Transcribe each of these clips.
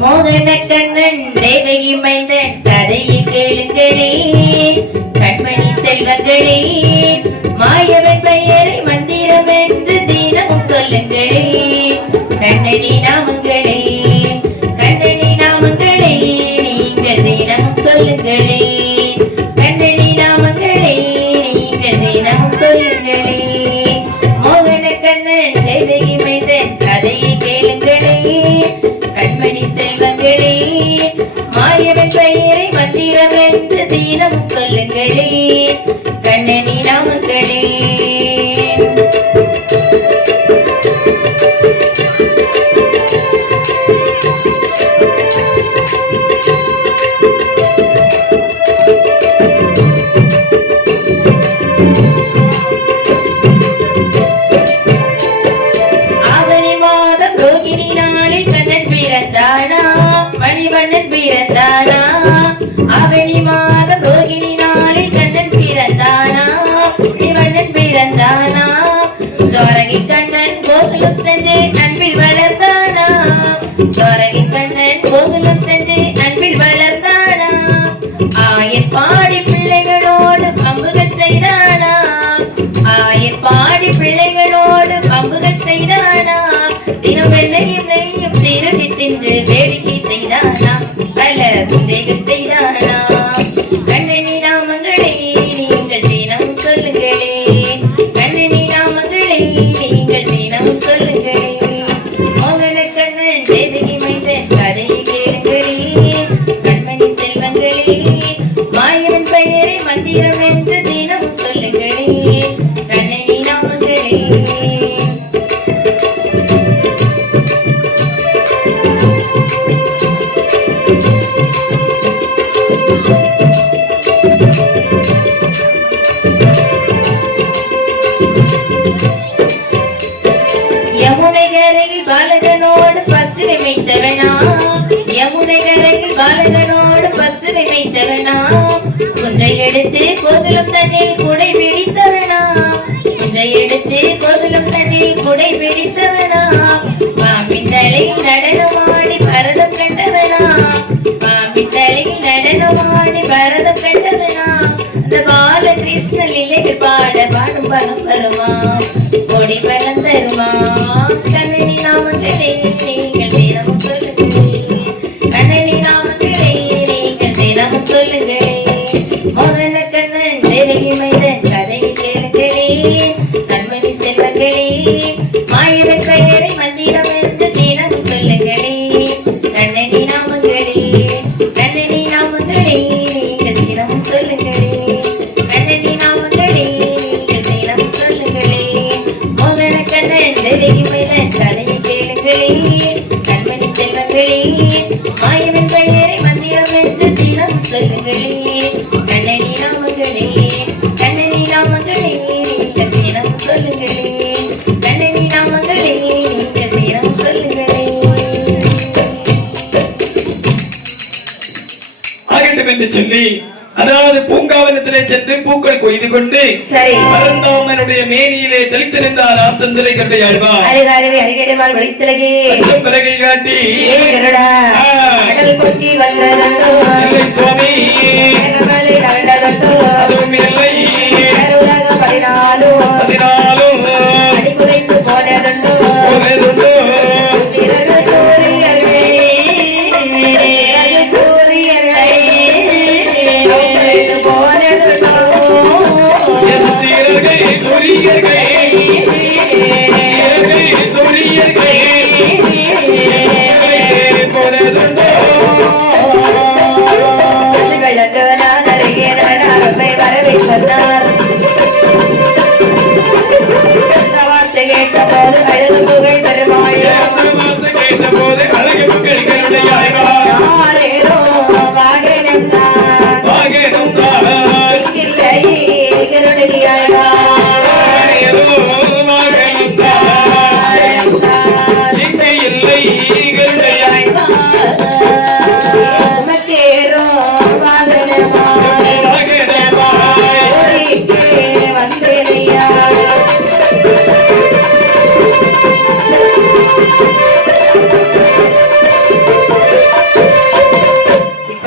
மோகன கண்ணன் தேவகி மைந்தன் கதையை கேளுங்களே கண்மணி செல்வங்களே மாயவன் பெயரை மந்திரம் என்று தினமும் சொல்லுங்களே கண்ணனி நாமங்களே கண்ணனி நாமங்களே நீங்கள் தினமும் சொல்லுங்களே கண்ணனி நாமங்களே நீங்கள் தினமும் சொல்லுங்களே மோகன கண்ணன் தேவகி மைந்தன் கதையை கேளுங்களே கண்மணி செல்வங்களே மாயவன் பெயரை மந்திரம் என்று தினம் சொல்லுங்களே கண்ணனி நாமங்களே மணிவண்ணன் பிறந்தானா அவனி மாதம் ரோகிணி நாளில் கண்ணன் பிறந்தானா மணிவண்ணன் பிறந்தானா துவரகி கண்ணன் கோகுலம் சென்று அன்பில் வளர்ந்தானா துவரகி கண்ணன் கோகுலம் சென்று அன்பில் வளர்ந்தானா ஆயர் பாடி பிள்ளைகளோடு பம்புகள் செய்தானா ஆயர் பாடி பிள்ளைகளோடு பம்புகள் செய்தானா தினம் வெள்ளையும் நெய்யும் திருடி தின்று வேடிக்கை செய்தானா பல குந்தைகள் செய்தானா கண்ணனி நாமங்களே நீங்கள் தினம் சொல்லுங்களே கண்ணனி நாமங்களே நீங்கள் தினம் சொல்லுங்களே மோகன கண்ணன் தேவகி மைந்தன் கதையை கேளுங்களே கண்மணி செல்வங்களே மாயவன் பெயரை மந்திரம் என்று தினம் சொல்லுங்களே கண்ணனி நாமங்களே யமுனைகரையில் பாலகனோடு பசுவை வைத்தவனா யமுனைகரையில் பாலகனோடு பசுவை வைத்தவனா ஒன்றை எடுத்து கோகுலம் தன்னில் குடை பிடித்தவனா ஒன்றை எடுத்து கோகுலம் தன்னில் குடை பிடித்தவனா பாம்பின் தலையில் நடனமாடி பரதம் கண்டவனா பாம்பின் தலையில் நடனமாடி பரதம் கண்டவனா அந்த பாலகிருஷ்ண லீலைகள் பாட பாடும் பலம் வருமா கொடி பலம் தருமா கண்ணனி நாமங்களே நீங்கள் தினமும் சொல்லுங்களே கண்ணனி நாமங்களே நீங்கள் தினமும் சொல்லுங்களே மோகன கண்ணன் தேவகி மைந்தன் கதையை கேளுங்களே கண்மணி செல்வங்களே மாயவன் பெயரை மந்திரம் என்று தினமும் சொல்லுங்களே கண்ணனி நாமங்களே கண்ணனி நாமங்களே நீங்கள் தினமும் சொல்லுங்களே கண்ணனி நாமங்களே நீங்கள் தினமும் சொல்லுங்களே மோகன கண்ணன் தேவகி மைந்தன் கதையை கேளுங்களே கண்மணி செல்வங்களே மாயவன் பெயரை மந்திரம் என்று தினம் சொல்லுங்களே கண்ணனி நாமங்களே கண்ணனி நாமங்களே நீங்கள் தினம் சொல்லுங்களே கண்ணனி நாமங்களே நீங்கள் தினம் சொல்லுங்களே ஆகட்டும் என்று சொல்லி அதாவது பூங்காவனத்திலே சென்று பூக்கள் கொய்து கொண்டு பரந்தாமனுடைய மேனியிலே தெளித்து நின்றார் ராமச்சந்திரை கருடைய ஆழ்வார் அழகாகவே அடிக்கடிமால் வழித்தலகே அச்சம் விலகை காட்டி இல்லை சுவாமி அதுவும் இல்லை 14 அடிக்குறைந்து போனதுண்டோ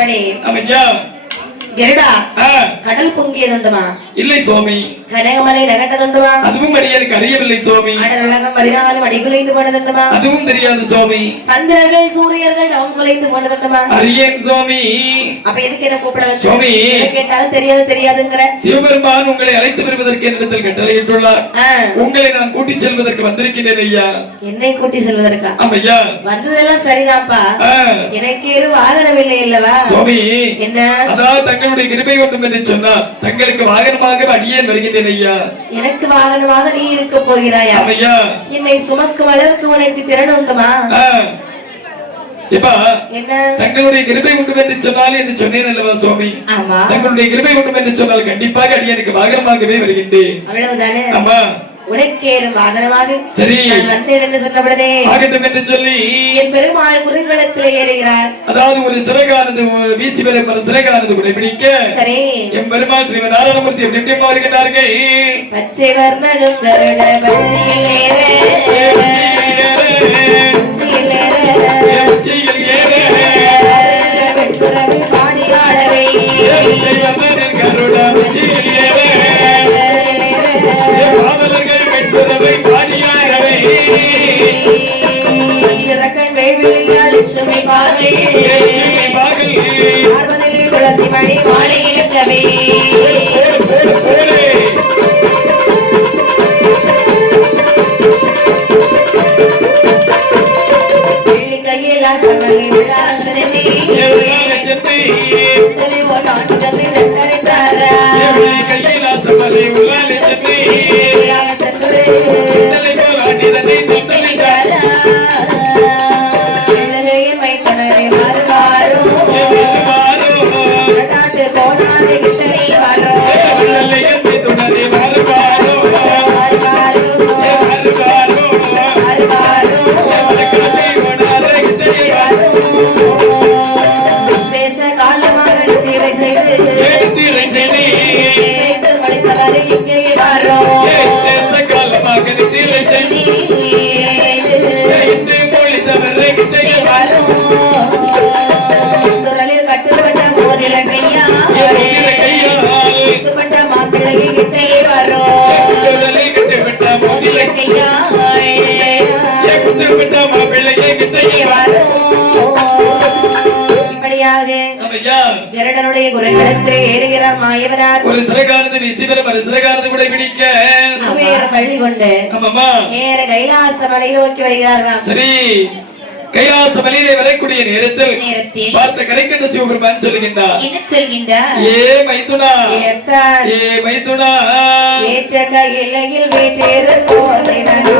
அப்படி ஆமையா கருடா கடல் பொங்கியதுண்டுமா? இல்லை சுவாமி. கனகமலை நகட்டதுண்டுமா? அதுவும் அடியாருக்கு அறியவில்லை சுவாமி. உலகம் 14 அடி குலைந்து போனதுண்டுமா? அதுவும் தெரியாது சுவாமி. சந்திரர்கள் சூரியர்கள் அவங்க குலைந்து போனதுண்டுமா? அறியேன் சுவாமி. அப்ப எதுக்கு என்ன கூப்பிட வச்சு சுவாமி? கேட்டாலும் தெரியாது தெரியாதுங்கிற. சிவபெருமான் உங்களை அழைத்து வருவதற்கு என்னிடத்தில் கட்டளையிட்டுள்ளார். உங்களை நான் கூட்டி செல்வதற்கு வந்திருக்கிறேன் ஐயா. என்னை கூட்டி செல்வதற்கா? ஆமையா. வந்ததெல்லாம் சரிதான்ப்பா. எனக்கு ஏறு வாகனமில்லை இல்லவா சுவாமி? என்ன அதான் தங்களுடைய கிருபை வேண்டும் என்று சொன்னார். தங்களுக்கு வாகனமாக அடியேன் வருகின்றேன் ஐயா. எனக்கு வாகனமாக நீ இருக்க போகிறாயா? ஐயா, என்னை சுமக்கும் அளவுக்கு உனக்கு திறன் உண்டுமா? சிவா, தங்களுடைய கிருபை உண்டு என்று சொன்னால் என்று சொன்னேன் அல்லவா சுவாமி? தங்களுடைய கிருபை உண்டு என்று சொன்னால் கண்டிப்பாக அடியனுக்கு வாகனமாகவே வருகின்றேன். அவ்வளவுதானே? ஆமா. உனக்கேறும் வாகனமாக சரி நான் வந்தேன் என்று சொன்னபடியே ஆகட்டும் என்று சொல்லி என் பெருமாள் குறுங்களத்தில் ஏறுகிறார். அதாவது ஒரு சிறகானது வீசி வர பல சிறகானது கூட பிடிக்க சரி என் பெருமாள் ஸ்ரீ நாராயணமூர்த்தி எப்படி எப்படி வருகிறார்கள்? பச்சை வர்ணனும் கருட பச்சையில் ஏற வெண்புறவி பாடி ஆடவே கருட பச்சையில் ஏற லட்சுமி பாகல் துளசி மணி மாலை இழுக்கவே கையில் சமலை விழாசனே கருடனுடைய குரங்கடத்திலே ஏறுகிறார் மாயவனார். ஒரு சிறகானது வீசிவரும் ஒரு சிறகானது கூட பிடிக்க பள்ளி கொண்டு நேர கைலாச மலை நோக்கி வருகிறார். சரி கைலாச மலையிலே வரக்கூடிய நேரத்தில் பார்த்த கரைக்கட்ட சிவபெருமான் சொல்லுகின்றார். என்ன சொல்கின்றார்? ஏ மைத்துனா ஏ மைத்துனா ஏற்ற கையிலையில் வீட்டேறு கோசைவனா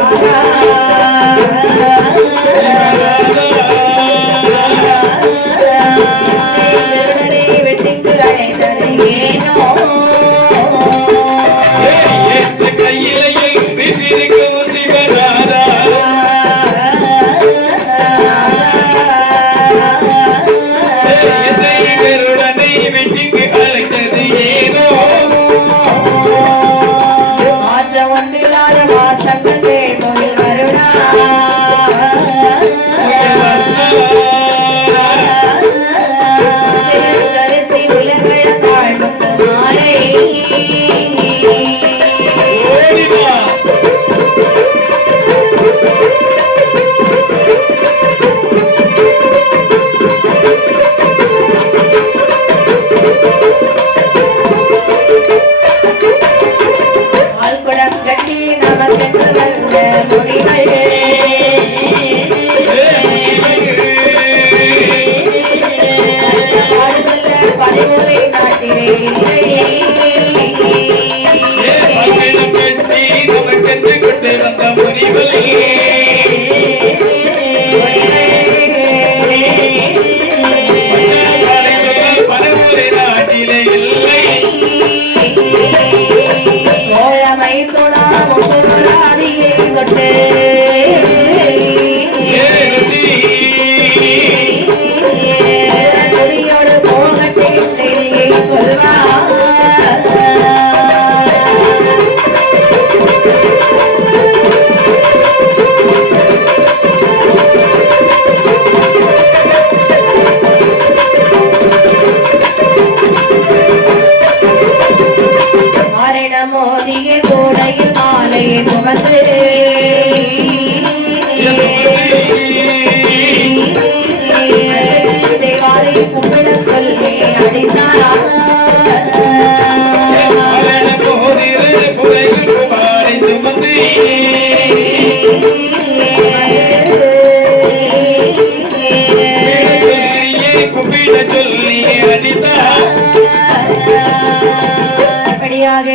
அப்படியாக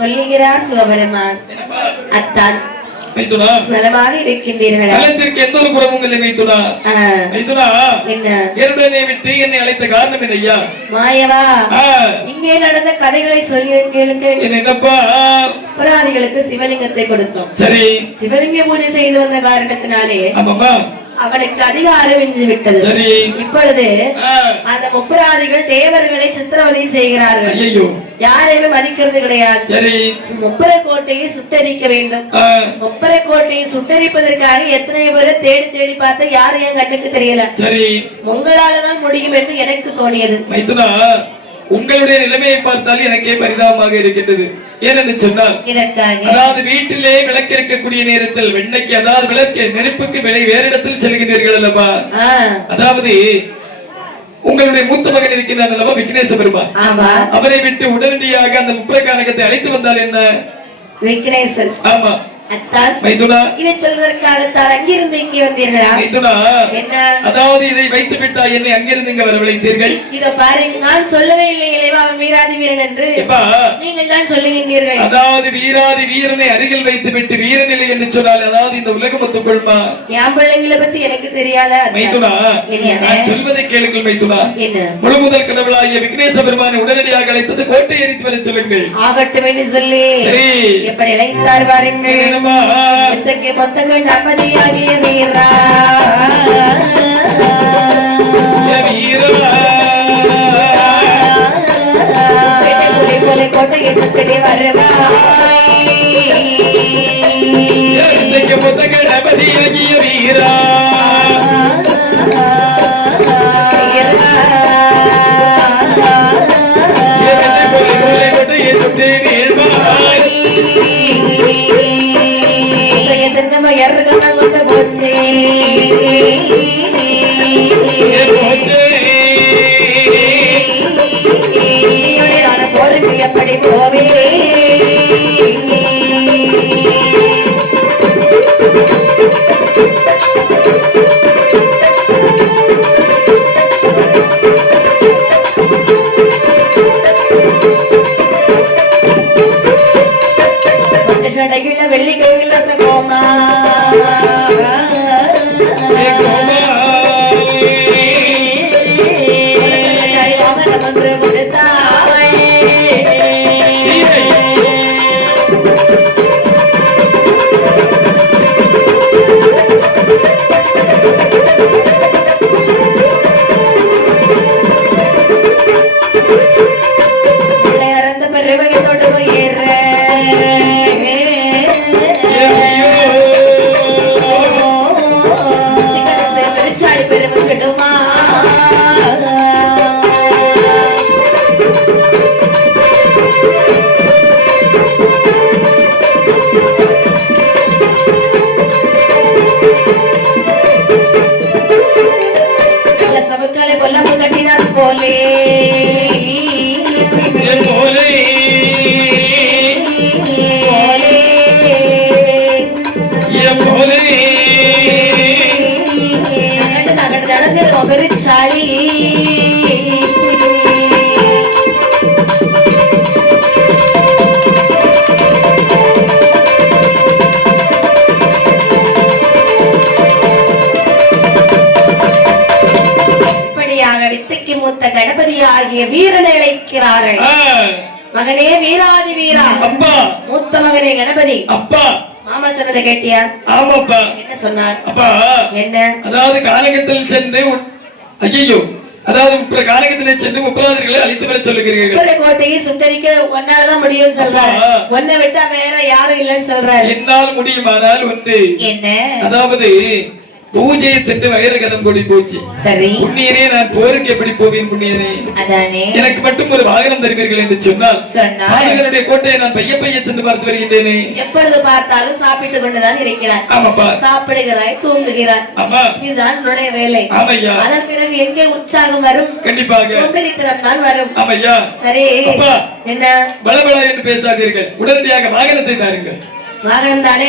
சொல்லுகிறார் சிவபெருமான். அத்தான் நலமாக இருக்கின்றீர்கள். எந்த ஒரு குறவும் இல்லை மைத்துனா. என்ன என்னுடனே விட்டு என்னை அழைத்த காரணம் என்னையா? மாயவா, இங்கே நடந்த கதைகளை சொல்லி கேளுங்கள். என்னப்பா? புராதிகளுக்கு சிவலிங்கத்தை கொடுத்தோம். சரி, சிவலிங்க பூஜை செய்து வந்த காரணத்தினாலே ஆமாமா அவனுக்கு அதிகாரம் வென்று விட்டது. சரி, இப்பொழுது அந்த முப்பராதிகள் தேவர்களை சித்திரவதை செய்கிறார்கள். ஐயோ, யாரையுமே மதிக்கிறது கிடையாது. சரி, முப்பரை கோட்டையை சுட்டரிக்க வேண்டும். முப்பரை கோட்டையை சுட்டரிப்பதற்காக எத்தனை பேரை தேடி தேடி பார்த்த யாரும் என் கண்ணுக்கு தெரியல. சரி, உங்களாலதான் முடியும் என்று எனக்கு தோணியது. மைத்துனா, உங்களுடைய நிலைமையை பார்த்தால் எனக்கே பரிதாபமாக இருக்கின்றது. ஏனென்று சொன்னால், அதாவது வீட்டிலே விளக்கு இருக்கக்கூடிய நேரத்தில் வெண்ணைக்கு, அதாவது விளக்கு நெருப்புக்கு விலை வேறு இடத்தில் செல்கின்றீர்கள் அல்லவா? அதாவது உங்களுடைய மூத்த மகன் இருக்கின்றார் அல்லவா, விக்னேச பெருமான். அவரை விட்டு உடனடியாக அந்த முப்பிரகாரகத்தை அழைத்து வந்தால் என்ன? விக்னேசன். ஆமா அத்தான், மைத்துனா, இதை சொல்வதற்காகத்தான் அங்கிருந்து இங்கே வந்தீர்களா? மைத்துனா, என்ன? அதாவது இதை வைத்து விட்டா என்னை அங்கிருந்து இங்க வரவழைத்தீர்கள். இதோ பாருங்க, நான் சொல்லவே இல்லை இளைவா அவன் வீராதி வீரன் என்று. நீங்கள் தான் சொல்லுகின்றீர்கள். அதாவது வீராதி வீரனை அருகில் வைத்து விட்டு வீரனில்லை என்று சொன்னால், அதாவது இந்த உலகம் ஒத்துக்கொள்மா? என் பிள்ளைங்களை பத்தி எனக்கு தெரியாத மைத்துனா, நான் சொல்வதை கேளுங்கள் மைத்துனா. என்ன? முழு முதல் கடவுளாகிய விக்னேச பெருமானை உடனடியாக அழைத்தது கோட்டை எரித்து வர சொல்லுங்கள். ஆகட்டும் என்று சொல்லி எப்படி இழைத்தார் பாருங்கள். மொத்தங்கள் நமதியாகிய வீரா கோட்டையை சுத்தடி வருவாய். மொத்தங்கள் நமதியாகிய வீரா எப்படி போவே வெள்ளி கையில் சகோமா கணபதி ஆகிய வீரனை அழைக்கிறார்கள். மகனே வீராதி வீரா. அப்பா. மூத்த மகனே கணபதி. அப்பா. மாமா சொன்னதை கேட்டியா? ஆமாப்பா. என்ன சொன்னார்? அப்பா, என்ன? அதாவது கானகத்தில் சென்று, ஐயோ, அதாவது கானகத்திலே சென்று முப்பராதிகளை அழித்து வர சொல்லுகிறீர்கள். கோட்டையை சுட்டரிக்க ஒன்னாலதான் முடியும் சொல்றாரு. ஒன்னை விட்டா வேற யாரும் இல்லைன்னு சொல்றாரு. என்னால் முடியுமானால் ஒன்று. என்ன? அதாவது பூஜையை திட்டு வயிறு கதம் கூடி போச்சு. சரி, புண்ணியனே, நான் போருக்கு எப்படி போவேன் புண்ணியனே? அதானே, எனக்கு மட்டும் ஒரு வாகனம் தருவீர்கள் என்று சொன்னால் பாடகருடைய கோட்டையை நான் பைய பைய சென்று பார்த்து வருகின்றேனே. எப்பொழுது பார்த்தாலும் சாப்பிட்டு கொண்டுதான் இருக்கிறார். ஆமாப்பா. சாப்பிடுகிறாய், தூங்குகிறார். ஆமா, இதுதான் உன்னுடைய வேலை. ஆமையா. அதன் பிறகு எங்கே உற்சாகம் வரும்? கண்டிப்பாக சோம்பேறித்தனம் தான் வரும். ஆமையா. சரி, அப்பா, என்ன பலபலா என்று பேசாதீர்கள், உடனடியாக வாகனத்தை தாருங்கள். வாகனம் தானே,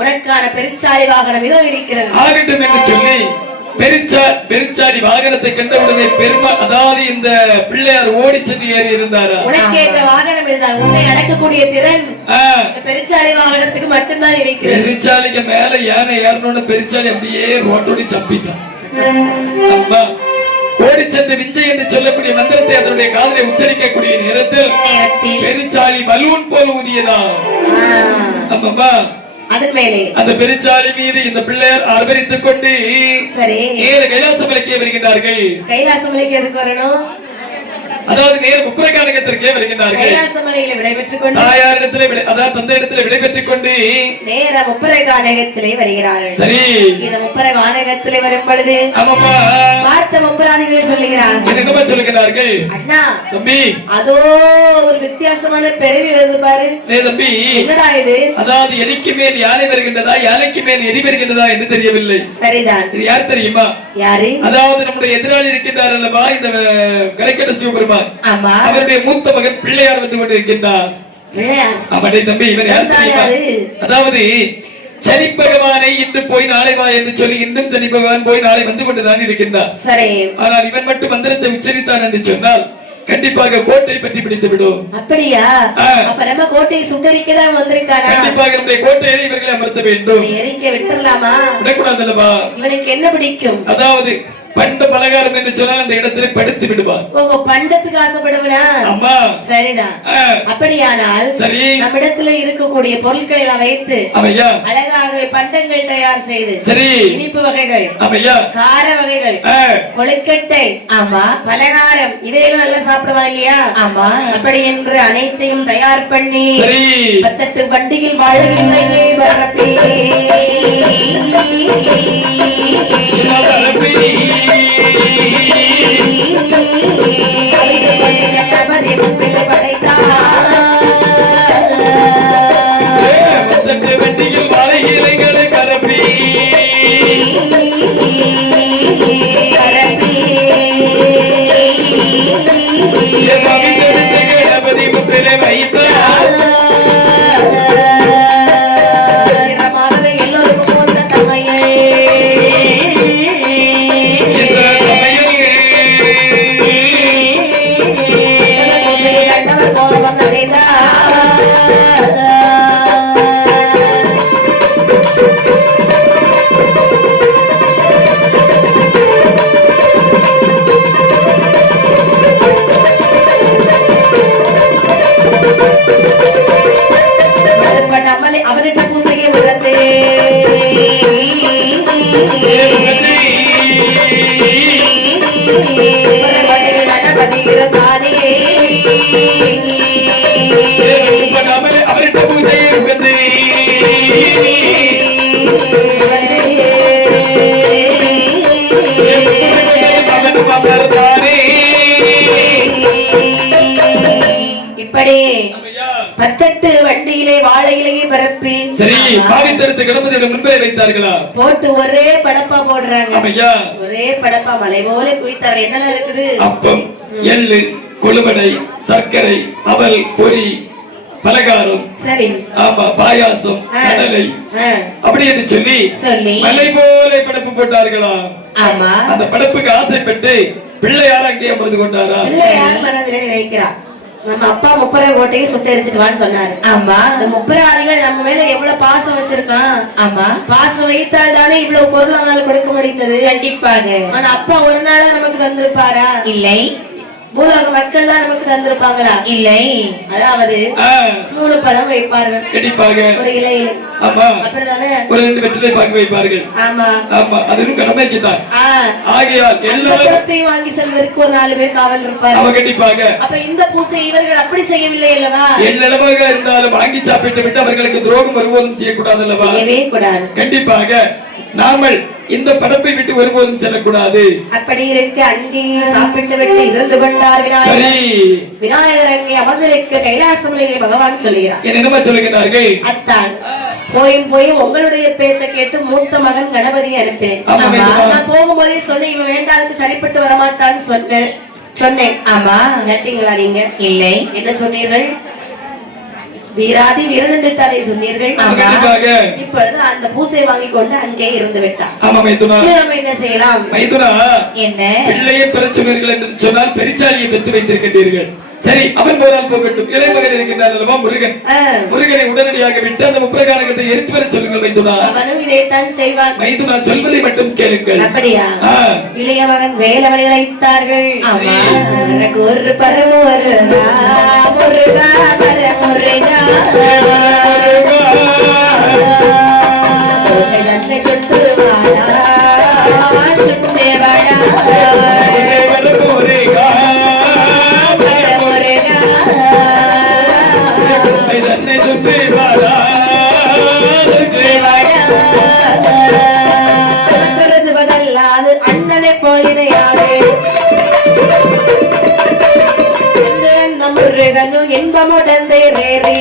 உனக்கான பெருச்சாலை வாகனம் இதோ இருக்கிறது. ஆகட்டும் என்று சொல்லி பெருச்சாடி வாகனத்தை கண்டவுடனே அதாவது இந்த பிள்ளையார் ஓடி சென்று ஏறி இருந்தாரா? உனக்கு இந்த வாகனம் இருந்தால் உன்னை அடக்கக்கூடிய திறன் பெருச்சாடி வாகனத்துக்கு மட்டும்தான் இருக்கிறது. பெருச்சாடிக்கு மேல யானை ஏறணும்னு பெருச்சாடி அப்படியே ரோட்டோடி சப்பிட்டான். அம்மா ஓடி சென்று விஞ்சை என்று சொல்லக்கூடிய மந்திரத்தை அதனுடைய காதலை உச்சரிக்கக்கூடிய நேரத்தில் பெருச்சாளி பலூன் போல் ஊதியதா. அம்மா அதன் மேலே அந்த பெருச்சாளி மீது இந்த பிள்ளையார் ஆர்ப்பரித்துக் கொண்டு சரி நேர கைலாசமலைக்கே வருகின்றார்கள். கைலாசமலைக்கு எதுக்கு வரணும்? அதாவது நேர் முப்புரகானகத்திற்கே வருகின்றார்கள். கைலாசமலையில விடைபெற்றுக் கொண்டு தாயாரிடத்திலே அதாவது தந்தையிடத்திலே விடைபெற்றுக் கொண்டு நேர முப்புரகானகத்திலே வருகிறார்கள். சரி இந்த முப்புரகானகத்திலே வரும் பொழுது ஆமாம்மா பார்த்த முப்புராதிகளே சொல்லுகிறார்கள். என்னமா சொல்லுகிறார்கள்? அண்ணா தம்பி அதோ ஒரு வித்தியாசமான பிறவி வருது பாரு. தம்பி என்னடா இது? அதாவது எலிக்கு மேல் யானை வருகின்றதா யானைக்கு மேல் எரி வருகின்றதா என்று தெரியவில்லை. சரிதான். இது யார் தெரியுமா? யாரு? அதாவது நம்முடைய எதிராளி இருக்கின்றார் அல்லவா இந்த கரைக்கட்ட சிவபெருமான். ஆமா அவருடைய மூத்த மகன் பிள்ளையார் வந்து கொண்டிருக்கின்றார். அவனுடைய தம்பி இவர் யார் தெரியுமா? அதாவது சனி பகவானை இன்று போய் நாளை வா என்று சொல்லி இன்னும் சனி பகவான் போய் நாளை வந்து கொண்டுதான் இருக்கின்றார். சரி ஆனால் இவன் மட்டும் மந்திரத்தை உச்சரித்தான் என்று சொன்னால் கண்டிப்பாக கோட்டை பற்றி பிடித்து விடும். அப்படியா? அப்ப நம்ம கோட்டையை சுட்டரிக்கதான் வந்திருக்கானா? கண்டிப்பாக நம்முடைய கோட்டையை இவர்களை அமர்த்த வேண்டும். எரிக்க விட்டுறலாமா? விடக்கூடாது அல்லவா? இவனுக்கு என்ன பிடிக்கும்? அதாவது பண்ட பலகாரம் என்று சொன்னால் அந்த இடத்துல படுத்து விடுவார். உங்க பண்டத்துக்கு ஆசைப்படுவனா? அம்மா சரிதான். அப்படியானால் சரி நம்மிடத்துல இருக்கக்கூடிய பொருட்களை எல்லாம் வைத்து அவையா அழகாக பண்டங்கள் தயார் செய்து சரி இனிப்பு வகைகள் அவையா கார வகைகள் கொழுக்கட்டை ஆமா பலகாரம் இவையெல்லாம் நல்லா சாப்பிடுவாங்க இல்லையா? ஆமா அப்படி என்று அனைத்தையும் தயார் பண்ணி சரி 18 வண்டியில் வாழ்கில்லையே வரப்பே வெட்டியில் வாழை இலைகளை கரப்பி கணபதி முத்திரை வைத்தார். அவர்கிட்ட பூசையை விடத்தே கணபதி இருந்தானே அவர்கிட்ட பூஜையை விடத்தே இப்படி 18 வண்டியிலே வாழையிலேயே பரப்பி சரி பாவித்தெடுத்து கணபதியிடம் முன்பே வைத்தார்களா? போட்டு ஒரே படப்பா போடுறாங்க. ஆமையா ஒரே படப்பா மலை போல குவித்தார்கள். என்னென்ன இருக்குது? அப்பம் எள்ளு கொழுவடை சர்க்கரை அவல் பொரி பலகாரம் சரி ஆமா பாயாசம் கடலை அப்படி என்று சொல்லி மலை போல படப்பு போட்டார்களா? ஆமா அந்த படப்புக்கு ஆசைப்பட்டு பிள்ளையார் அங்கே அமர்ந்து கொண்டாரா? பிள்ளையார் மனதிலே நினைக்கிறார் நம்ம அப்பா முப்பரை கோட்டையை சுட்டு எரிச்சிட்டு வான்னு சொன்னாரு. ஆமா இந்த முப்பராதிகள் நம்ம மேல எவ்வளவு பாசம் வச்சிருக்கான். ஆமா பாசம் வைத்தால் தானே இவ்வளவு பொருள் அவனால கொடுக்க முடிந்தது. கண்டிப்பாக. ஆனா அப்பா ஒரு நாளா நமக்கு தந்திருப்பாரா? இல்லை. பூலோக மக்கள் தான் நமக்கு தந்திருப்பாங்களா? இல்லை. அதாவது 3 பழம் வைப்பார்கள் கண்டிப்பாக ஒரு இலையில. ஆமா அப்படிதானே ஒரு 2 வெற்றிலை பாக்கு வைப்பார்கள். ஆமா ஆமா அதுவும் கடமைக்கு தான். ஆகையால் எல்லா பழத்தையும் வாங்கி செல்வதற்கு ஒரு 4 பேர் காவல் இருப்பார்கள். ஆமா கண்டிப்பாக. அப்ப இந்த பூசை இவர்கள் அப்படி செய்யவில்லை அல்லவா? எல்லளவாக இருந்தாலும் வாங்கி சாப்பிட்டு விட்டு அவர்களுக்கு துரோகம் ஒருபோதும் செய்யக்கூடாது அல்லவா? செய்யவே கூடாது. கண்டிப்பாக நாமல் இந்த படப்பை விட்டு ஒருபோதும் செல்லக்கூடாது. அப்படி இருக்க அங்கேயே சாப்பிட்டு விட்டு இருந்து கொண்டார் விநாயகர். விநாயகர் அங்கே அமர்ந்திருக்க கைலாசமலையிலே பகவான் சொல்லுகிறார். என்னமா சொல்லுகிறார்கள்? அத்தான் போய் உங்களுடைய பேச்சை கேட்டு மூத்த மகன் கணபதி அனுப்பேன். நான் போகும்போதே சொன்னேன் இவன் வேண்டாதுக்கு சரிப்பட்டு வரமாட்டான்னு சொன்னேன். ஆமா நட்டிங்களா நீங்க? இல்லை. என்ன சொன்னீர்கள்? வீராதி வீரன் என்று தானே சொன்னீர்கள் கண்டிப்பாக. இப்பொழுது அந்த பூசை வாங்கி கொண்டு அங்கே இருந்து விட்டான். ஆமா மைத்துனா. நம்ம என்ன செய்யலாம்? மைத்துனா, என்ன பிள்ளையை பெறச் சொன்னீர்கள் என்று சொன்னால் பெரிச்சாலியை பெற்று வைத்திருக்கின்றீர்கள். சரி, அவன் போனால் போகட்டும். இளைமகன் இருக்கின்றான் அல்லவா முருகன். முருகனை உடனடியாக விட்டு அந்த முப்பிரகாரகத்தை எரித்து வர சொல்லுங்கள் மைத்துனா. அவனும் இதைத்தான் செய்வான். மைத்துனா, சொல்வதை மட்டும் கேளுங்கள். அப்படியா? இளைய மகன் வேலவனை அழைத்தார்கள். எனக்கு ஒரு பரமுருகா முருகா பரமுருகா தன்னை சுட்டு வாடா சுட்டு வாடா அண்ணனை போலினையாரு முருகனு இன்பமுடன் வேலை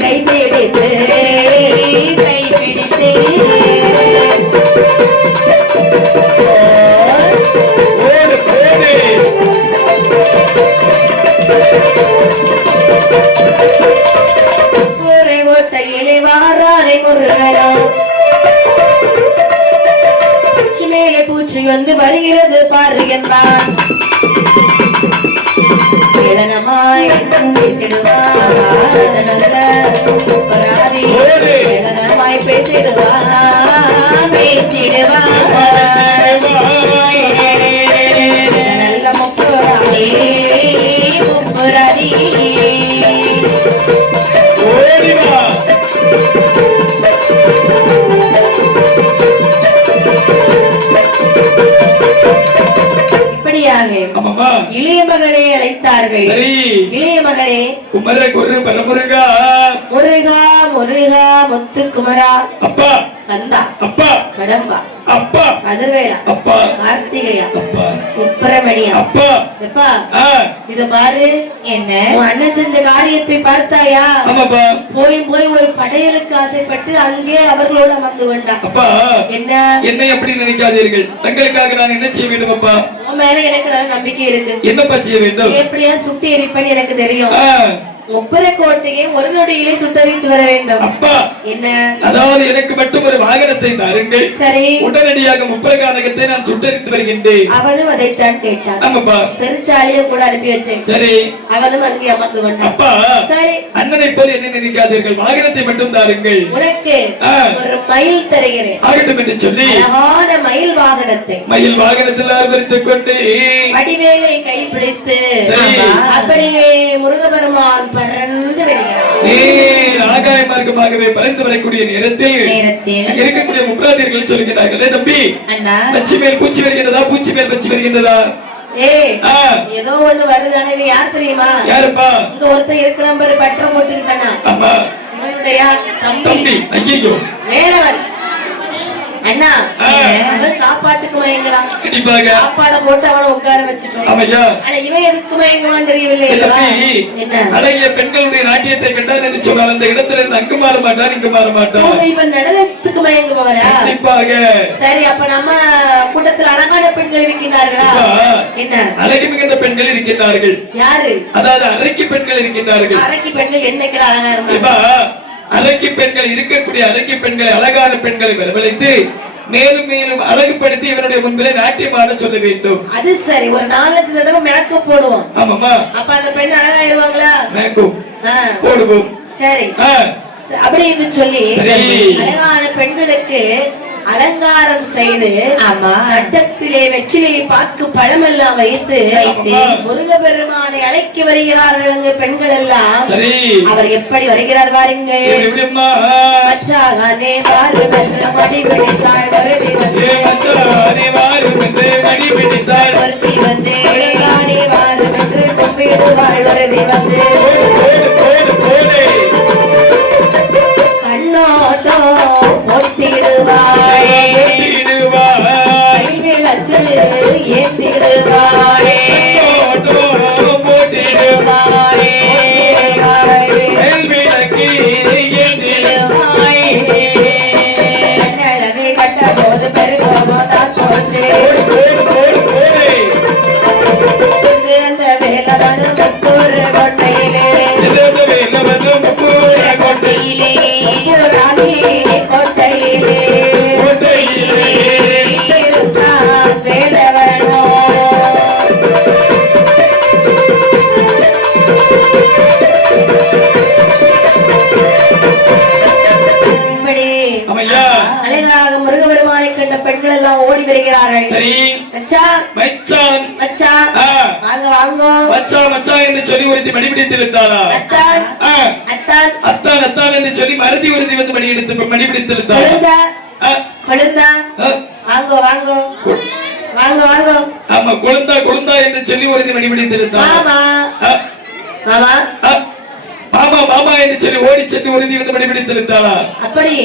கைப்பிடித்து மேலே பூச்சி வந்து வருகிறது பாரு என்பான். இளனமாய் பேசிடுவா நல்ல முப்புராதி முப்புராதி இளைய மகனே அழைத்தார்கள். இளைய மகனே குமர குரு பரமுருகா முருகா முருகா முத்து குமரா அப்பா கந்தா அப்பா கடம்பா அப்பா கதிர்வேலா அப்பா கார்த்திகையா அப்பா சுப்பிரமணியா அப்பா எப்பா இத பாரு. என்ன உன் அண்ணன் செஞ்ச காரியத்தை பார்த்தாயா? ஆமாப்பா. போய் போய் ஒரு படையலுக்கு ஆசைப்பட்டு அங்கே அவர்களோடு அமர்ந்து கொண்டான். அப்பா என்ன என்னை அப்படி நினைக்காதீர்கள். தங்களுக்காக நான் என்ன செய்ய வேண்டும் அப்பா? உன் மேல எனக்கு நல்ல நம்பிக்கை இருக்கு. என்னப்பா செய்ய வேண்டும்? எப்படியா சுத்தி எரிப்பேன்னு எனக்கு தெரியும். முப்பரக்கோட்டையை ஒரு நொடியிலே சுட்டறிந்து வர வேண்டும். அப்பா என்ன? அதாவது எனக்கு மட்டும் ஒரு வாகனத்தை தாருங்கள். சரி, உடனடியாக முப்பரக்காரகத்தை நான் சுட்டறிந்து வருகின்றேன். அவனும் அதைத்தான் கேட்டான். ஆமாப்பா. பெருச்சாலியை கூட அனுப்பி வச்சேன். சரி, அவனும் அங்கே அமர்ந்து கொண்டான். அப்பா சரி, அண்ணனை போல் என்ன நினைக்காதீர்கள், வாகனத்தை மட்டும் தாருங்கள். உனக்கு ஒரு மயில் தருகிறேன். ஆகட்டும் என்று சொல்லி அழகான மயில் வாகனத்தை மயில் வாகனத்தில் அலங்கரித்துக் கொண்டு வடிவேலை கைப்பிடித்து அப்படியே முருகபெருமான் பறந்து வருகிறார். ஆகாய மார்க்கமாகவே பறந்து வரக்கூடிய நேரத்தில் இருக்கக்கூடிய முப்பராதிகள் சொல்கிறார்கள், தம்பி பச்சி மேல் பூச்சி வருகின்றதா, பூச்சி மேல் பச்சி வருகின்றதா? ஏதோ ஒண்ணு வருதானே, யார் தெரியுமா? யாருப்பா? இங்க ஒருத்தர் இருக்கிற பாரு, பட்டம் போட்டுக்கிட்டானா. ஆமா, தம்பி. ஐயோ, வேலவன் அண்ணா, அவன் சாப்பாட்டுக்கு மயங்கலாம். கண்டிப்பாக சாப்பாடை போட்டு அவனை உட்கார வச்சுட்டோம். ஆனா இவன் எதுக்கு மயங்குவான் தெரியவில்லை. என்ன அழகிய பெண்களுடைய நாட்டியத்தை கண்டால் என்று சொன்னால் அந்த இடத்துல இருந்து அங்கு மாற மாட்டான், இங்கு மாற மாட்டான். இவன் நடனத்துக்கு மயங்குபவரா? கண்டிப்பாக. சரி, அப்ப நம்ம கூட்டத்தில் அழகான பெண்கள் இருக்கின்றார்களா? என்ன அழகி மிகுந்த பெண்கள் இருக்கின்றார்கள். யாரு? அதாவது அரக்கி பெண்கள் இருக்கின்றார்கள். அரக்கி பெண்கள் என்னைக்கு அழகா இருந்தா? அழகி பெண்கள் இருக்கக்கூடிய அழகி பெண்களை, அழகான பெண்களை வரவழைத்து மேலும் மேலும் அழகுபடுத்தி இவனுடைய முன்பிலே நாட்டியமாட சொல்ல வேண்டும். அது சரி, ஒரு 4 தடவை மேக்கப் போடுவோம். ஆமாமா. அப்ப அந்த பெண் அழகாயிருவாங்களா? மேக்கப் போடுவோம். சரி, அப்படின்னு சொல்லி அழகான பெண்களுக்கு அலங்காரம் செய்து கட்டத்திலே வெற்றிலையை பாக்கு பழமெல்லாம் வைத்து முருகபெருமானை அழைக்க வருகிறார்கள் அங்கு பெண்கள் எல்லாம். அவர் எப்படி வருகிறார் பாருங்கள். மச்சாகனே வாரும் என்று மடி பிடித்தாள் ஒருத்தி வந்து, ஒருத்தி வந்து வாரும் என்று கும்பிடுவாள் ஒருத்தி வந்து, கண்ணோட்டோ பொட்டிடுவாள், விளக்கு ஏந்திடுவாள், மச்சான் மச்சான் வாங்க வாங்க மச்சான் மச்சான் என்று சொல்லி ஒருத்தி மடிபிடித்து இழுத்தாளா அத்தான் அத்தான் அத்தான் அத்தான் என்று சொல்லி மருதி ஒருத்தி வந்து மடிபிடித்து இழுத்தாளா கொழுந்தா வாங்க வாங்க வாங்க வாங்க ஆமா கொழுந்தா கொழுந்தா என்று சொல்லி ஒருத்தி மடிபிடித்து இழுத்தாளா மாமா மாமா மாமா என்று சொல்லி ஓடி சென்று ஒருத்தி வந்து மடிபிடித்து இழுத்தாளா அப்படி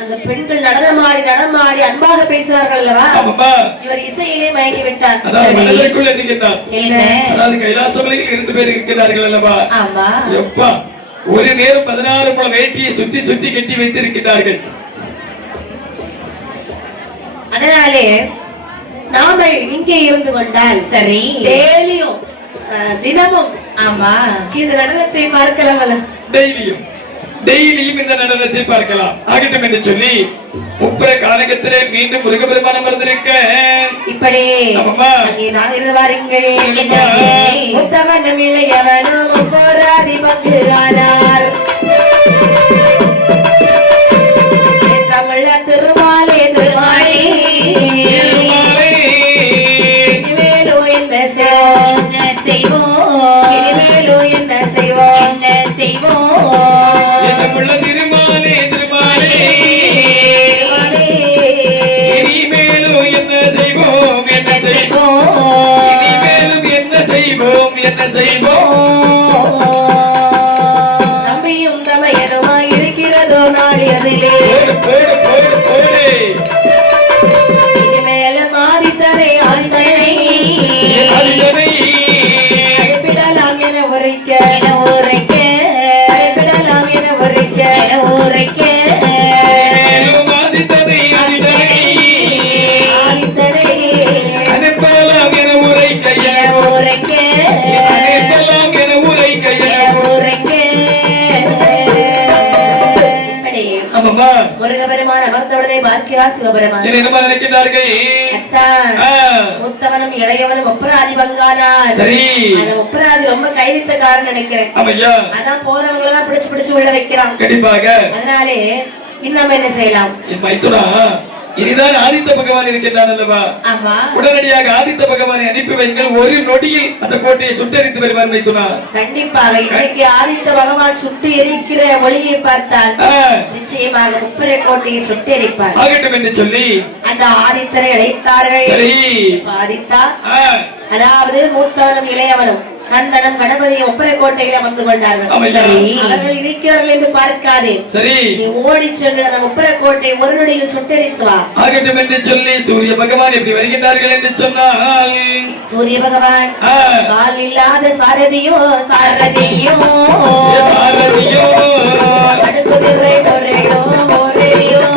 அந்த பெண்கள் நடனமாடி அன்பாக பேசுறார்கள் அல்லவா இவர் இசையிலே மயங்கி விட்டார். அதாவது கைலாசமலையில் 2 பேர் இருக்கிறார்கள் அல்லவா எப்பா ஒரு நேரம் 16 முழ வேட்டியை சுத்தி சுத்தி கட்டி வைத்திருக்கிறார்கள். அதனாலே நாம இங்கே இருந்து கொண்டால் சரி டெய்லியும் தினமும் ஆமா இந்த நடனத்தை பார்க்கலாம் டெய்லியும் இந்த நடனத்தை பார்க்கலாம் ஆகட்டும் என்று சொல்லி உப்பர காரகத்திலே மீண்டும் முருகபெருமானம் வந்திருக்க இப்படி நாங்கள் வாருங்கள் முத்தவனம் இல்லையவனும் போராடி பங்கு ஆனார் தமிழ திருமாலே திருமாலே நம்பியும் தமையனுமா இருக்கிறதோ நாடியதிலே இனிமேல மாறித்தரை ஆதித்தனை அழைப்பிடலாம் என உரைக்க அழைப்பிடலாம் என உரைக்க முருகபெருமான் அமர்ந்தவுடனே பார்க்கிறார் சிவபெருமான். மூத்தவனும் இளையவனும் ஒப்பராதி பங்கானார். அந்த ஒப்பராதி ரொம்ப கைவித்தக்காரன்னு நினைக்கிறேன். அதான் போறவங்களை எல்லாம் பிடிச்சு உள்ள வைக்கிறான். அதனாலே இன்னும் என்ன செய்யலாம்? இனிதான் ஆதித்த பகவான் இருக்கின்றான் அல்லவா உடனடியாக ஆதித்த பகவானை அனுப்பி வைங்கள் ஒரு நொடியில் அந்த கோட்டையை சுட்டெரித்து வருவார் மைத்துனா. கண்டிப்பாக இன்னைக்கு ஆதித்த பகவான் சுட்டு எரிக்கிற ஒளியை பார்த்தால் நிச்சயமாக முப்பரை கோட்டையை சுட்டெரிப்பார். ஆகட்டும் என்று சொல்லி அந்த ஆதித்தரை அழைத்தார்கள். ஆதித்தா அதாவது மூத்தவனும் இளையவனும் கந்தனம் கணபதியை ஒப்பரை கோட்டையில வந்து கொண்டார்கள். அவர்கள் இருக்கிறார்கள் என்று பார்க்காதே நீ ஓடி சென்று அந்த ஒப்பரை கோட்டை ஒரு நொடியில் சுட்டெரித்து வா. ஆகட்டும் என்று சொல்லி சூரிய பகவான் எப்படி வருகின்றார்கள் என்று சொன்னால் சூரிய பகவான் கால் இல்லாத சாரதியோ அடுக்குதிரை ஒரேயோ அடுக்குதிரை ஒரேயோ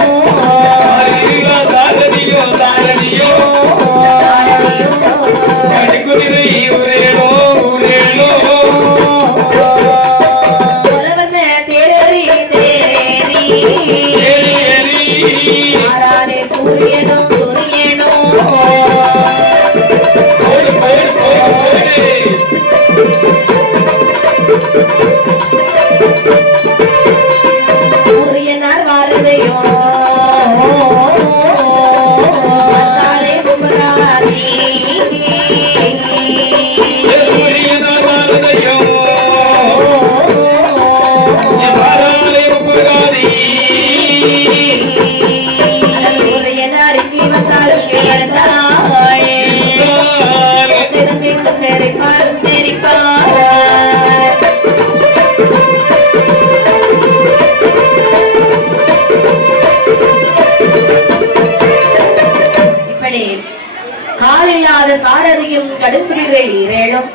சூரியனார் வாரதையோ சாரதியும் கடுங்குதிரை ஈரேழும்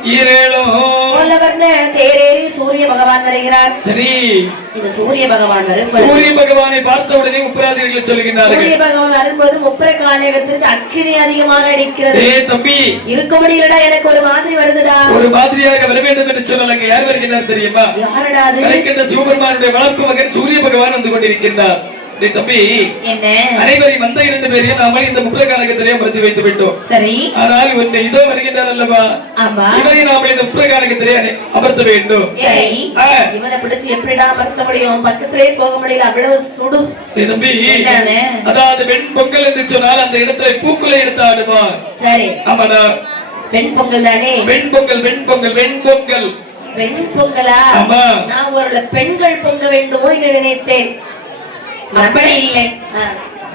தேரேறி சூரிய பகவான் வருகிறார். சரி இந்த சூரிய பகவான் சூரிய பகவானை பார்த்த உடனே முப்பராதிகளை சொல்லுகிறார்கள். சூரிய பகவான் வரும்போது முப்பர காலகத்திற்கு அக்கினி அதிகமாக அடிக்கிறது. தம்பி இருக்க முடியலடா, எனக்கு ஒரு மாதிரி வருதுடா. ஒரு மாதிரியாக வர வேண்டும் என்று சொன்னாங்க. யார் வருகிறார் தெரியுமா? யாரடா அது? சிவபெருமானுடைய வளர்ப்பு மகன் சூரிய பகவான் வந்து கொண்டிருக்கின்றார். டேய் தம்பி, என்ன அனைவரையும் வந்த 2 பேரையும் நாம இந்த முப்பிரகாரகத்திலே அமர்த்தி வைத்து விட்டோம். சரி, ஆனால் இந்த இதோ வருகின்றார் அல்லவா, ஆமா, இவரை நாம இந்த முப்பிரகாரகத்திலே அமர்த்த வேண்டும். ஏய், இவனை பிடிச்சு எப்படிடா அமர்த்த முடியும்? பக்கத்திலே போக முடியல, அவ்வளவு சுடு. டேய் தம்பி, என்னது? அதாவது வெண் பொங்கல் என்று சொன்னால் அந்த இடத்துல பூக்குலை எடுத்து ஆடுமா? சரி, ஆமாடா, வெண் பொங்கல் தானே? வெண் பொங்கல், வெண் பொங்கல், வெண் பொங்கல். வெண் பொங்கலா? ஆமா. நான் ஒரு பெண்கள் பொங்க வேண்டுமோ என்று நினைத்தேன். அப்படி இல்லை,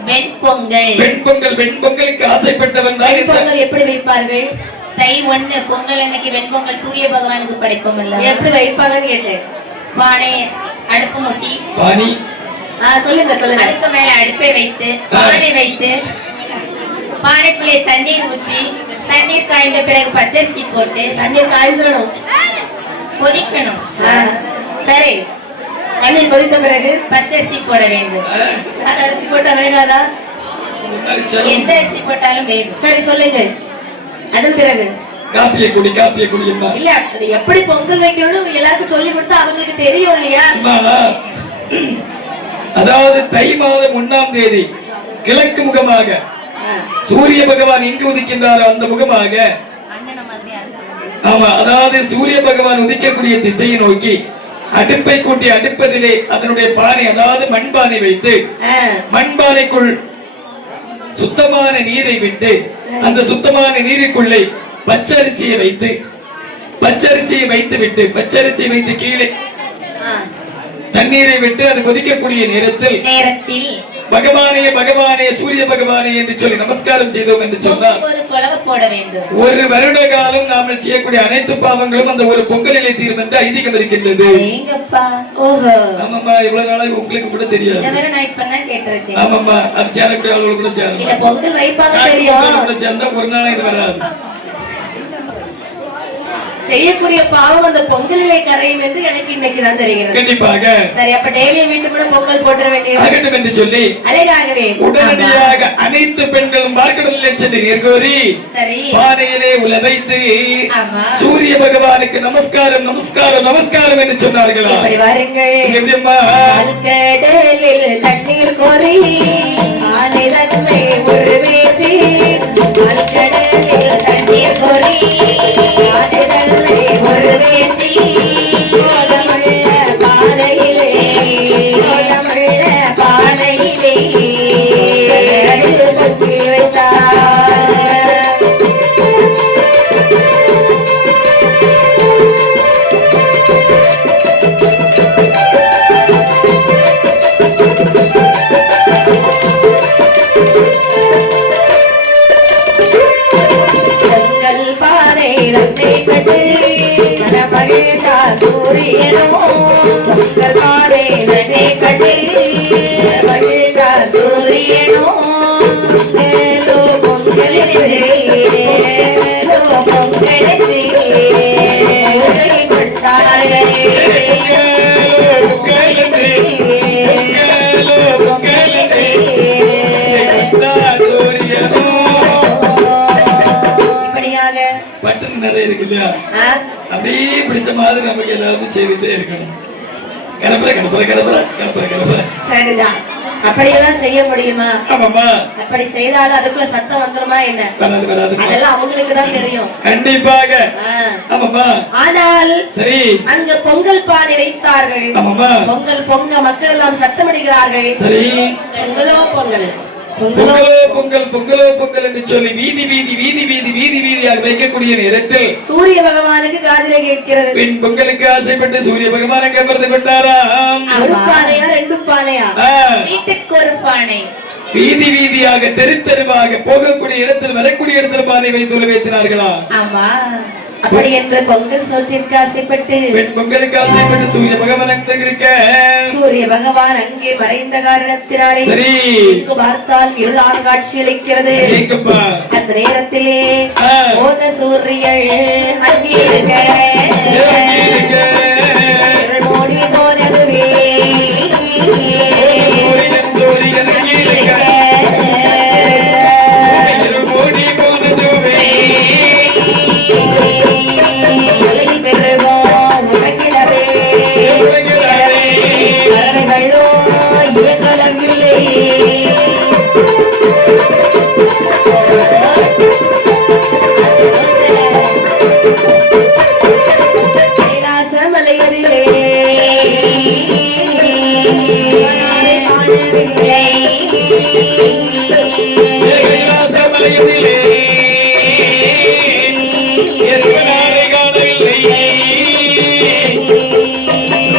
வெண் பொங்கல். வெண் பொங்கல், வெண் பொங்கலுக்கு ஆசைப்பட்டவன் தான். வெண் பொங்கல் எப்படி வைப்பார்கள்? தை 1 பொங்கல் அன்னைக்கு வெண்பொங்கல் சூரிய பகவானுக்கு படைப்போம் இல்ல, எப்படி வைப்பாங்கன்னு கேட்டேன். பானை அடுப்பு மூட்டி, பானி, சொல்லுங்க சொல்லுங்க. அடுக்கு மேல அடுப்பை வைத்து பானை வைத்து பானைக்குள்ளே தண்ணீர் ஊற்றி தண்ணீர் காய்ந்த பிறகு பச்சரிசி போட்டு தண்ணீர் காய்ச்சணும், கொதிக்கணும். சரி, தண்ணீர் கொதித்த பிறகு பச்சரிசி போட வேண்டும். அரிசி போட்டா வேகாதா? எந்த அரிசி போட்டாலும் வேகும். சரி சொல்லுங்க. அதன் பிறகு காப்பியை குடி, காப்பியை குடி. அம்மா இல்ல, அது எப்படி பொங்கல் வைக்கணும்னு எல்லாருக்கும் சொல்லி கொடுத்தா அவங்களுக்கு தெரியும் இல்லையா? அதாவது தை மாதம் 1ஆம் தேதி கிழக்கு முகமாக சூரிய பகவான் எங்கு உதிக்கின்றாரோ அந்த முகமாக, ஆமா, அதாவது சூரிய பகவான் உதிக்கக்கூடிய திசையை நோக்கி அடுப்பை கூட்டி அடுப்பதிலே அதனுடைய பானை, அதாவது மண்பானை வைத்து மண்பானைக்குள் சுத்தமான நீரை விட்டு அந்த சுத்தமான நீருக்குள்ளே பச்சரிசியை வைத்து பச்சரிசியை வைத்து விட்டு பச்சரிசியை வைத்து கீழே தண்ணீரை விட்டு அது கொதிக்கக்கூடிய நேரத்தில் பகவானே பகவானே சூரிய பகவானே என்று சொல்லி நமஸ்காரம் செய்தோம் என்று சொன்னார். ஒரு வருட காலம் நாம செய்யக்கூடிய அனைத்து பாவங்களும் அந்த ஒரு பொங்கலிலே தீரும் என்று ஐதீகம் இருக்கின்றது. ஆமாம்மா, இவ்வளவு நாளாக உங்களுக்கு கூட தெரியாது. ஆமாம்மா, அது சேரக்கூடிய ஆளுகள் கூட சேரணும். பொங்கல் வைப்பாங்க தெரியும், சேர்ந்தா ஒரு நாள் இது வராது. செய்யக்கூடிய பாவம் அந்த பொங்கலிலே கரையும் என்று எனக்கு இன்னைக்கு தான் தெரிகிறது. கண்டிப்பாக. சரி, அப்ப டெய்லி வீட்டுக்குள்ள பொங்கல் போட்டுற வேண்டியது என்று சொல்லி அழகாகவே உடனடியாக அனைத்து பெண்களும் பார்க்கடலில் சென்று நீர்கோரி பானையிலே உல வைத்து சூரிய பகவானுக்கு நமஸ்காரம் நமஸ்காரம் நமஸ்காரம் என்று சொன்னார்களா? எப்படிம்மா? கடலில் தண்ணீர் கோரி ஆனை தன்னை ஒரு வேதி, கடலில் தண்ணீர் கோரி ஒரு வேதி, கோலமுள்ள பானையிலே கோலமுள்ள பானையிலே தூக்கி வைத்தார். பொங்கல் பானை ரத்தை கட்டு மனமகிழ்ந்தா சூரியனோ, பொங்கல் பானை ரத்தை கட்டு மகிழ்ந்தா சூரியனோ, மேலோ பொங்கலுக்கு மேலோ பொங்கலுக்கு பூசை கொண்டார்களே பட்டன் நிறைய இருக்கு இல்லையா, அப்படியே பிடிச்ச மாதிரி நமக்கு ஏதாவது செய்துட்டே இருக்கணும். கரப்பர கரப்பர கரப்பர கரப்பர கரப்பர. சரிதான், அப்படியெல்லாம் செய்ய முடியுமா? ஆமாம்மா. அப்படி செய்தாலும் அதுக்குள்ள சத்தம் வந்துருமா என்ன? வராது வராது, அதெல்லாம் அவங்களுக்கு தான் தெரியும். கண்டிப்பாக. ஆமாம்மா. ஆனால் சரி, அங்க பொங்கல் பானை வைத்தார்கள். ஆமாம்மா. பொங்கல் பொங்க மக்கள் எல்லாம் சத்தமிடுகிறார்கள். சரி, பொங்கலோ பொங்கல் பொங்கலோ பொங்கல் பொங்கலோ பொங்கல் என்று சொல்லி வீதி வீதி வீதி வீதி வீதி வீதியாக வைக்கக்கூடிய நேரத்தில் சூரிய பகவானுக்கு காதிலே கேட்கிறது. பெண் பொங்கலுக்கு ஆசைப்பட்டு சூரிய பகவானுக்கு அமர்ந்து கொண்டாராம். ஒரு பானையா 2 பானையா? வீட்டுக்கு ஒரு பானை. வீதி வீதியாக தெரு தெருவாக போகக்கூடிய இடத்தில் வரக்கூடிய இடத்தில் பானை வைத்து வைத்தினார்களா? ஆமா. அப்படி என்று பொங்கல் சோற்றிற்கு ஆசைப்பட்டு பெண் பொங்கலுக்கு ஆசைப்பட்டு சூரிய பகவான் அங்கே இருக்க, சூரிய பகவான் அங்கே மறைந்த காரணத்தினாலே சரி இங்கு பார்த்தால் இருளான காட்சி அளிக்கிறது. அந்த நேரத்திலே போன சூரியன் அங்கே இருக்க ஓடி போனதுவே இயங்கலவில்லை சிவனாரை காணவில்லை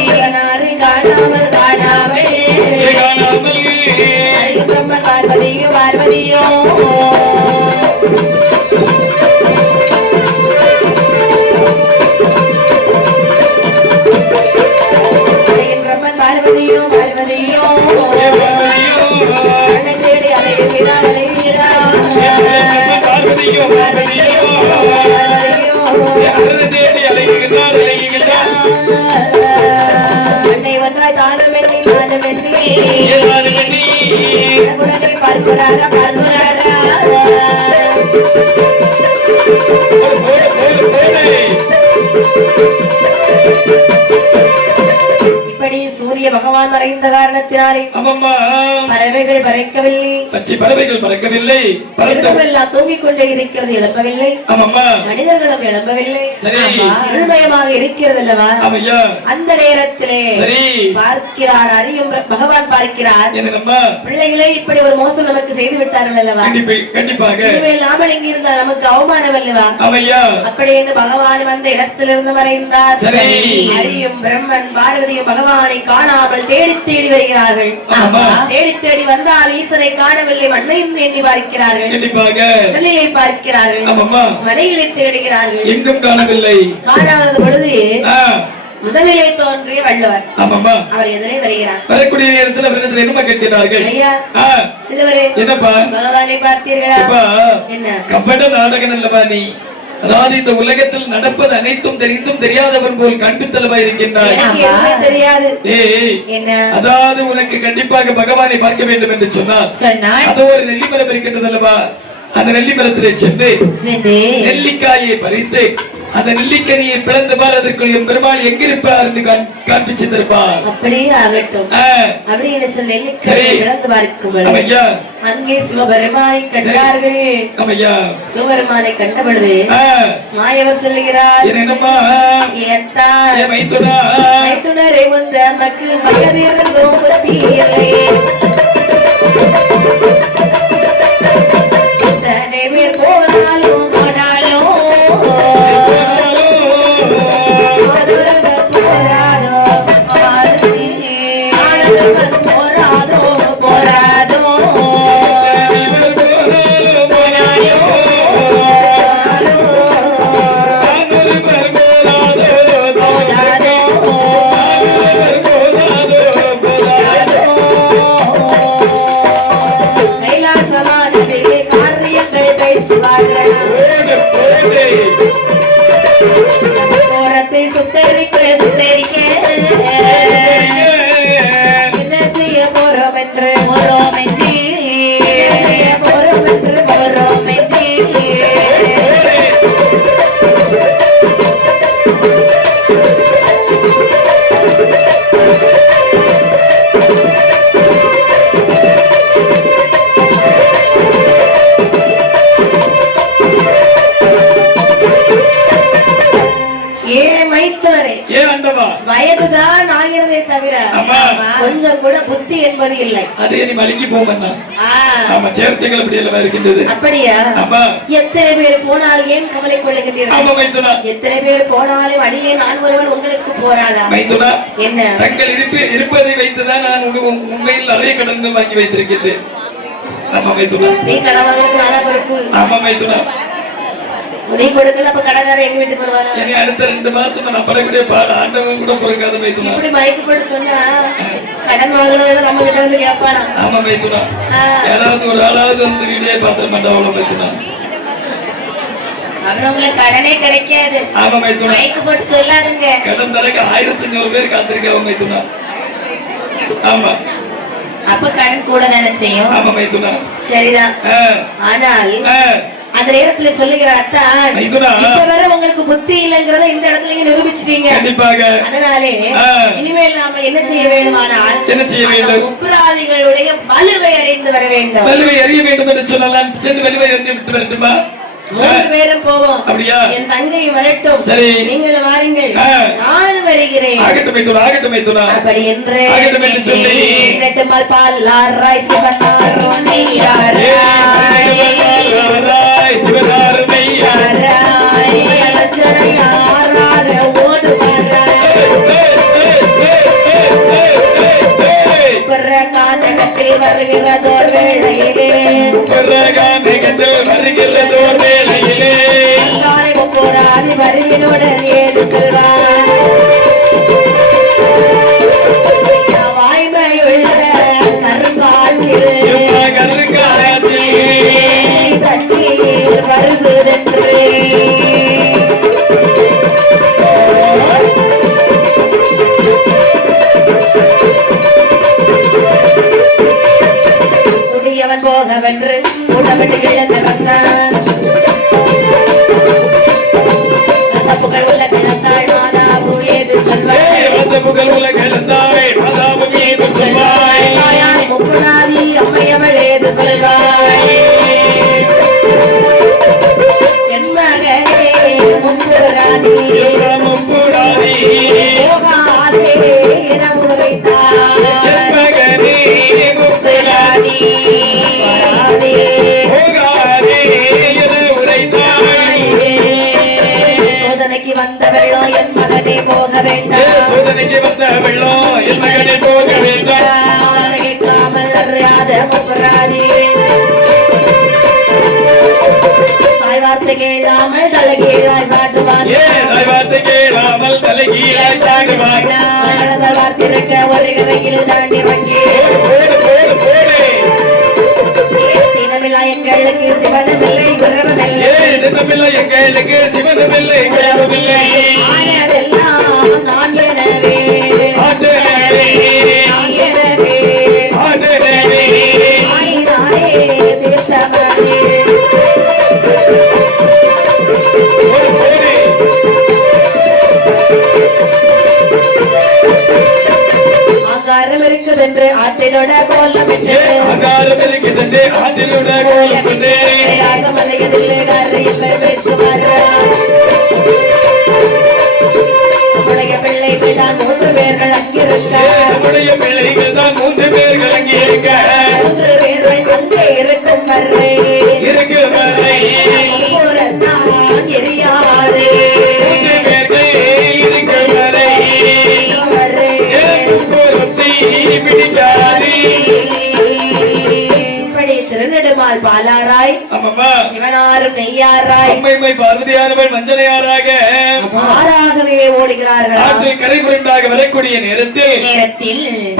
சிவனாரை காணாமல் காணாமல் பிரம்ம பார்வதியோ பார்வதியோ பிரம்மன் பார்வதியோ பார்வதியோ தேடி அலைகிறார் அன்னை ஒன்றாய் தானும் எண்ணி தானும் எண்ணி உடனே பார்க்கிறாரா பார்க்கிறாரா இப்படி சூரிய பகவான் மறைந்த காரணத்தினாலே பறவைகள் பறக்கவில்லை பறவைகள் பறக்கவில்லை எல்லாம் தூங்கிக் கொண்டே இருக்கிறது எழுப்பவில்லை மனிதர்களும் எழுப்பவில்லை இருமயமாக இருக்கிறது அல்லவா அந்த நேரத்திலே பார்க்கிறார் அறியும் பகவான் பார்க்கிறார் பிள்ளைகளே இப்படி ஒரு மோசம் நமக்கு செய்து விட்டார்கள் அல்லவா கண்டிப்பாக இல்லாமல் இங்க இருந்தால் நமக்கு அவமானம் அல்லவா அப்படி என்று பகவான் வந்த இடத்திலிருந்து மறைந்தார் அறியும் பிரம்மன் பார்வதியும் பகவானை காணாமல் தேடி தேடி வருகிறார்கள் தேடி தேடி வந்தால் ஈசனை காணவில்லை மண்ணையும் எண்ணி பார்க்கிறார்கள் கல்லிலை பார்க்கிறார்கள் மலையிலே தேடுகிறார்கள் எங்கும் காணவில்லை காணாத பொழுது முதலிலே தோன்றிய வள்ளுவர் அவர் எதிரே வருகிறார் வரக்கூடிய நேரத்தில் அவரிடத்தில் என்ன கேட்கிறார்கள் என்னப்பா பகவானை பார்த்தீர்களா என்ன கபட நாடகம் அல்லவா நீ அதாவது இந்த உலகத்தில் நடப்பது அனைத்தும் தெரிந்தும் தெரியாதவன் போல் கண்டுத்தலவா இருக்கின்றார் தெரியாது அதாவது உனக்கு கண்டிப்பாக பகவானை பார்க்க வேண்டும் என்று சொன்னார் அது ஒரு நெல்லிமரம் இருக்கின்றது அல்லவா அந்த நெல்லிமரத்திலே சென்று நெல்லிக்காயை பறித்து அந்த நெல்லிக்கனியை பிளந்து பார் அதற்குள் என் பெருமாள் எங்கிருப்பார் என்று காண்பிச்சு தருப்பார் அப்படியே ஆகட்டும் அப்படின்னு சொல்லி நெல்லிக்காயை பிளந்து பார்க்கும் அங்கே சிவபெருமானை கண்டார்கள் சிவபெருமானை கண்ட பொழுது மாயவர் சொல்லுகிறார் மைத்துனரை வந்த மக்கு மகதிருந்தோ பத்தியலை பேர் போனாலும் வயதுதான் ஆகிறதே தவிர கொஞ்சம் கூட புத்தி என்பது இல்லை. அதே நீ மலிங்கி போமன்னா ஆமா சேர்ச்சைகள் அப்படி எல்லாம் இருக்கின்றது. அப்படியா? ஆமா. எத்தனை பேர் போனால் ஏன் கவலை கொள்ளுகிறீர்கள்? ஆமா மைத்துனா. எத்தனை பேர் போனாலும் அடியே நான் ஒருவன் உங்களுக்கு போராதா? மைத்துனா என்ன தங்கள் இருப்பதை வைத்துதான் நான் உண்மையில் நிறைய கடன்கள் வாங்கி வைத்திருக்கிறேன். ஆமா மைத்துனா. நீ கடன் வாங்குறது நானா பொறுப்பு? ஆமா மைத்துனா. நீ கொடுக்கல அப்ப கடங்கார எங்க வீட்டுக்கு வருவாங்க? இனி அடுத்த 2 மாசம் நான் படக்கூடிய பாட ஆண்டவன் கூட பொறுக்காத மைத்துனா. இப்படி மயக்க போட்டு சொன்னா கடன் வாங்குறவங்க நம்ம கிட்ட வந்து கேட்பானா? ஆமா மைத்துனா. யாராவது ஒரு ஆளாவது வந்து வீடியோ பாத்திர மாட்டாவளோ மைத்துனா. அவங்களுக்கு கடனே கிடைக்காது. ஆமா மைத்துனா. மயக்க போட்டு சொல்லாதுங்க. கடன் தரக்கு 1500 பேர் காத்திருக்காங்க மைத்துனா. ஆமா. அப்ப கடன் கூட தானே செய்யும். ஆமா மைத்துனா. சரிதான். ஆனால் அந்த நேரத்துல சொல்லுகிற அத்தான் இப்பவரை உங்களுக்கு புத்தி இல்லைங்கிறத இந்த இடத்துல நீங்க நிரூபிச்சிட்டீங்க. கண்டிப்பாக. அதனாலே இனிமேல் நாம என்ன செய்ய வேண்டுமானால் என்ன செய்ய வேண்டும்? முப்புராதிகளுடைய வலுவை அறிந்து வர வேண்டும். வலுவை அறிய வேண்டும் என்று சொன்னலாம். சென்று வலுவை அறிந்து விட்டு வரட்டுமா? 3 பேரும் போவோம். அப்படியா? என் தங்கை வரட்டும். சரி. நீங்கள் வாருங்கள். நான் வருகிறேன். ஆகட்டும் மைத்துனா, ஆகட்டும் மைத்துனா. அப்படி என்று ஆகட்டும் என்று சொல்லி நெட்டுமால் பாலாராய் சிவனாரோ நெய்யாராய் சிவனாரோ நெய்யாராய் குடியவன் போகவென்று கூட்டப்பட்டு இழந்து வந்தான் புகழ் உள்ள கிழந்தாள் மாதாவு ஏது சொல்வாய் புகழ் உள்ள கிழந்தாள் மாதாவு ஏது சொல்வாய் முப்புனாதி அம்மையவள் ஏது சொல்வாய் என் மகனே முப்புராதி முப்புராதி போகாதே என உரைத்தார் என் மகனே முப்புராதி போகாதே என உரைத்தாய் சோதனைக்கு வந்த வெள்ளம் என் மகனே போக வேண்டாம் சோதனைக்கு வந்த வெள்ளம் என் மகனே போக வேண்டாம் கேட்காமல் அறியாத முப்புராதி தாய் வார்த்தை கேளாமல் தலைகீழாய் சாட்டுவான் வார்த்தை கேளாமல் தலைகீழாய் சாடுவான் வார்த்திருக்க ஒரு கரையில் தாண்டி வங்கி தினமில்லா எங்களுக்கு சிவனமில்லை குரவமில்லை தினமில்லை எங்களுக்கு சிவனமில்லை குரவமில்லை ஆயதெல்லாம் நான் எனவே ஆயினாரே தேசமானே ஆகாரம் இருக்குதென்று ஆட்டினோட கோலம் ஆகாரம் இருக்குதென்று ஆட்டினோட கோலம் மலையதில்லை பேசுவார்கள் நம்முடைய பிள்ளைகள் தான் 3 பேர்கள் அங்கிருக்க நம்முடைய பிள்ளைகள் தான் 3 பேர்கள் அங்கிருக்க 3 பேர்கள் அங்கே இருக்கும் வரை இருக்கும் வரை எரியாது 3 பேர்கள் இருக்கும் வரை இப்படி திருநெடுமால் பாலாராய் சிவனாரும் நெய்யாராய் அம்மை பார்வதியானவள் மஞ்சளையாராக ஆறாகவே ஓடுகிறார்கள் ஆற்றில் கரை புரண்டாக வரக்கூடிய நேரத்தில்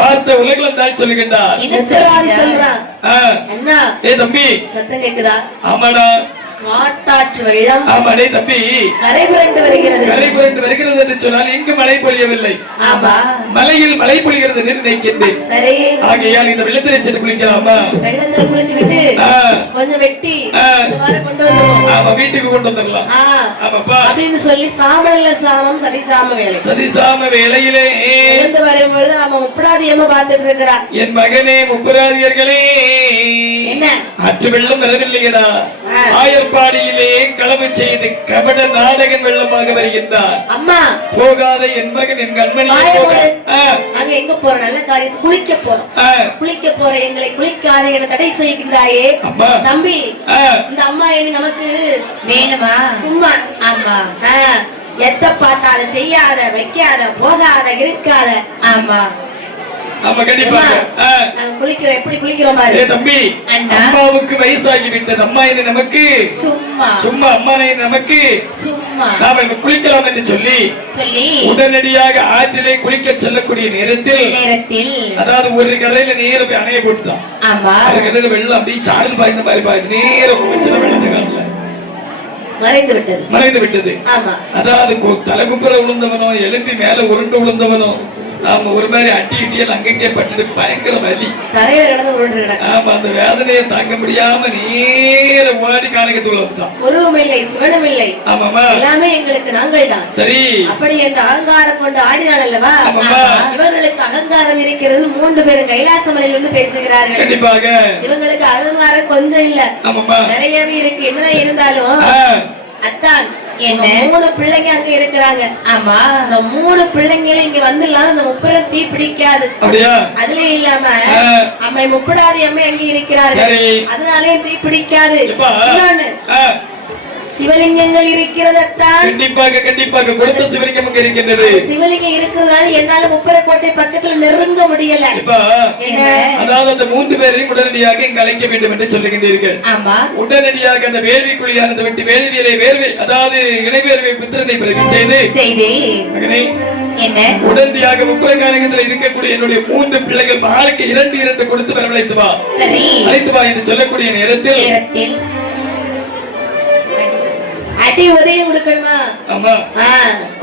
பார்த்த உலகம் தான் சொல்லுகின்றார் சொல்றான் அண்ணா ஏ தம்பி சத்தம் கேக்குதா ஆமாடா காட்டாற்று வெள்ளம் ஆமாடே தம்பி கரை புரண்டு வருகிறது என்று சொன்னால் இங்கு மழை பொழியவில்லை ஆமா மலையில் மழை பொழிகிறது என்று நினைக்கின்றேன் சரி ஆகையால் இந்த வெள்ளத்திலே சென்று குளிக்கலாமா வெள்ளத்துல குளிச்சுக்கிட்டு கொஞ்சம் வெட்டி கொண்டு வந்துருவோம் ஆமா வீட்டுக்கு கொண்டு வந்துடலாம் ஆமாப்பா அப்படின்னு சொல்லி சாமல சாமம் சதிசாம வேளையிலே எழுந்து வரும்பொழுது நம்ம முப்படாதியம்மா பார்த்துட்டு இருக்கிறா என் மகனே முப்பராதியர்களே என்ன ஆற்று வெள்ளம் வரவில்லையடா ஆயர்பாடியிலே களவு செய்து கபட நாடகன் வெள்ளமாக வருகின்றார் அம்மா போகாத என் மகன் என் கண்மணி நாங்க எங்க போறோம் நல்ல காரியத்தை குளிக்க போறோம் எங்களை குளிக்காத என தடை செய்கின்றாயே தம்பி இந்த அம்மா என்ன நமக்கு வேணுமா சும்மா ஆமா எத்த பார்த்தாலும் செய்யாத வைக்காத போகாத இருக்காத ஆமா ஆமா கண்டிப்பாக நாங்க குளிக்கிறோம் எப்படி குளிக்கிறோம் பாரு தம்பி அம்மாவுக்கு வயசாகி விட்டது அம்மா என்ன நமக்கு சும்மா அம்மா நமக்கு நாம குளிக்கலாம் என்று சொல்லி உடனடியாக ஆற்றிலே குளிக்க செல்லக்கூடிய நேரத்தில் அதாவது ஒரு கரையில நேர போய் அணைய போட்டுதான் கரையில வெள்ளம் அப்படியே சாரல் பாய்ந்த மாதிரி பாய்ந்து நேரம் குளிச்சல வெள்ளத்துக்கால மறைந்து விட்டது அதாவது தலைகுப்புற விழுந்தவனோ எழுப்பி மேல உருண்டு விழுந்தவனோ நாம ஒரு மாதிரி அட்டி இட்டியல் அங்கங்கே பட்டுட்டு பயங்கர வலி ஆமா அந்த வேதனையை தாங்க முடியாம நேர ஓடி காரகத்துக்குள்ள வந்துட்டான் உருவம் இல்லை சிவனம் இல்லை ஆமாமா எல்லாமே எங்களுக்கு நாங்கள் தான் சரி அப்படி என்று அகங்காரம் கொண்டு ஆடினாள் அல்லவா இவர்களுக்கு அகங்காரம் இருக்கிறது 3 பேரும் கைலாச மலையில இருந்து பேசுகிறார்கள் கண்டிப்பாக இவங்களுக்கு அகங்காரம் கொஞ்சம் இல்ல நிறையவே இருக்கு என்னதான் இருந்தாலும் அத்தான் என்ன 3 பிள்ளைங்க அங்க இருக்கிறாங்க ஆமா அந்த 3 பிள்ளைங்களும் இங்க வந்துடலாம் அந்த முப்பரம் தீ பிடிக்காது அதுல இல்லாம அம்மை முப்படாதி அம்மை அங்க இருக்கிறார்கள் அதனாலே தீ பிடிக்காது சிவலிங்கங்கள் இருக்கிறதத்தான் கண்டிப்பாக கொடுத்த சிவலிங்கம் அங்க இருக்கின்றது சிவலிங்கம் இருக்கிறதால என்னால முப்பரக்கோட்டை பக்கத்துல நெருங்க முடியல அதாவது அந்த 3 பேரையும் உடனடியாக இங்கு அழைக்க வேண்டும் என்று சொல்லுகின்றீர்கள் உடனடியாக அந்த வேள்விக்குழியானது விட்டு வேள்வியிலே வேர்வை அதாவது இணைவேர்வை புத்திரனை பிறகு செய்து மகனே உடனடியாக முப்பரக்காரகத்தில் இருக்கக்கூடிய என்னுடைய 3 பிள்ளைகள் ஆளுக்கு 2 கொடுத்து வரவழைத்து வா அழைத்து வா என்று சொல்லக்கூடிய நேரத்தில் அடி உதயம் கொடுக்கணுமா? ஆமா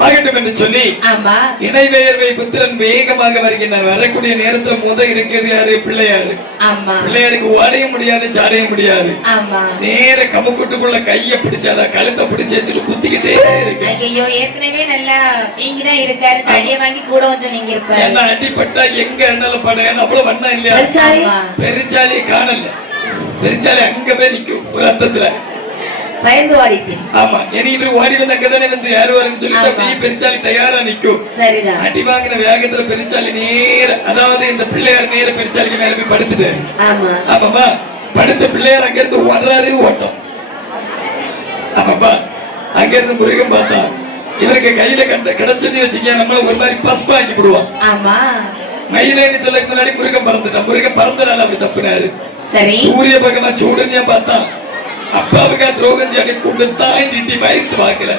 ஆகட்டும் என்று சொல்லி ஆமா இணை பெயர்வை புத்திரன் வேகமாக வருகின்றார். வரக்கூடிய நேரத்துல இருக்கிறது யாரு? பிள்ளையாரு. ஆமா பிள்ளையாருக்கு ஓடையும் முடியாது சாடையும் முடியாது. ஆமா நேர கமுக்குட்டுக்குள்ள கைய பிடிச்சாத கழுத்தை பிடிச்சு வச்சுட்டு குத்திக்கிட்டே இருக்கு. ஐயோ ஏற்கனவே நல்லா நீங்கதான் இருக்காரு. அடியை வாங்கி கூட கொஞ்சம் நீங்க இருப்பாரு. என்ன அடிப்பட்டா எங்க எண்ணாலும் படம் அவ்வளவு வண்ணா இல்லையா? பெருச்சாலி காணல. பெருச்சாலி அங்க போய் நிக்கும் ஒரு அர்த்தத்துல பயந்து ஓடிட்டு. ஆமா இனி ஓடி வந்து அங்கதானே வந்து யாரு வரும்னு சொல்லிட்டு அப்படியே பெருச்சாலி தயாரா நிக்கும். சரிதான். அடி வாங்கின வேகத்துல பெருச்சாலி நேர அதாவது இந்த பிள்ளையார் நேர பெருச்சாலிக்கு மேல போய் படுத்துட்டு ஆமாப்பா படுத்த பிள்ளையார் அங்க இருந்து ஓடுறாரு ஓட்டம். ஆமாப்பா அங்க இருந்து முருகன் பார்த்தா இவருக்கு கையில கிடைச்சுன்னு வச்சுக்க நம்மள ஒரு மாதிரி பஸ்பா ஆக்கி விடுவான். ஆமா மயிலேன்னு சொல்ல முன்னாடி முருகன் பறந்துட்டான். முருகன் பறந்தனால அப்படி தப்புனாரு. சரி சூரிய பகவான் சூடனியா பார்த்தா அப்பாவுக்கா துரோகம் அடி கூட்டு தாய் நீட்டி வயிற்று பாக்குற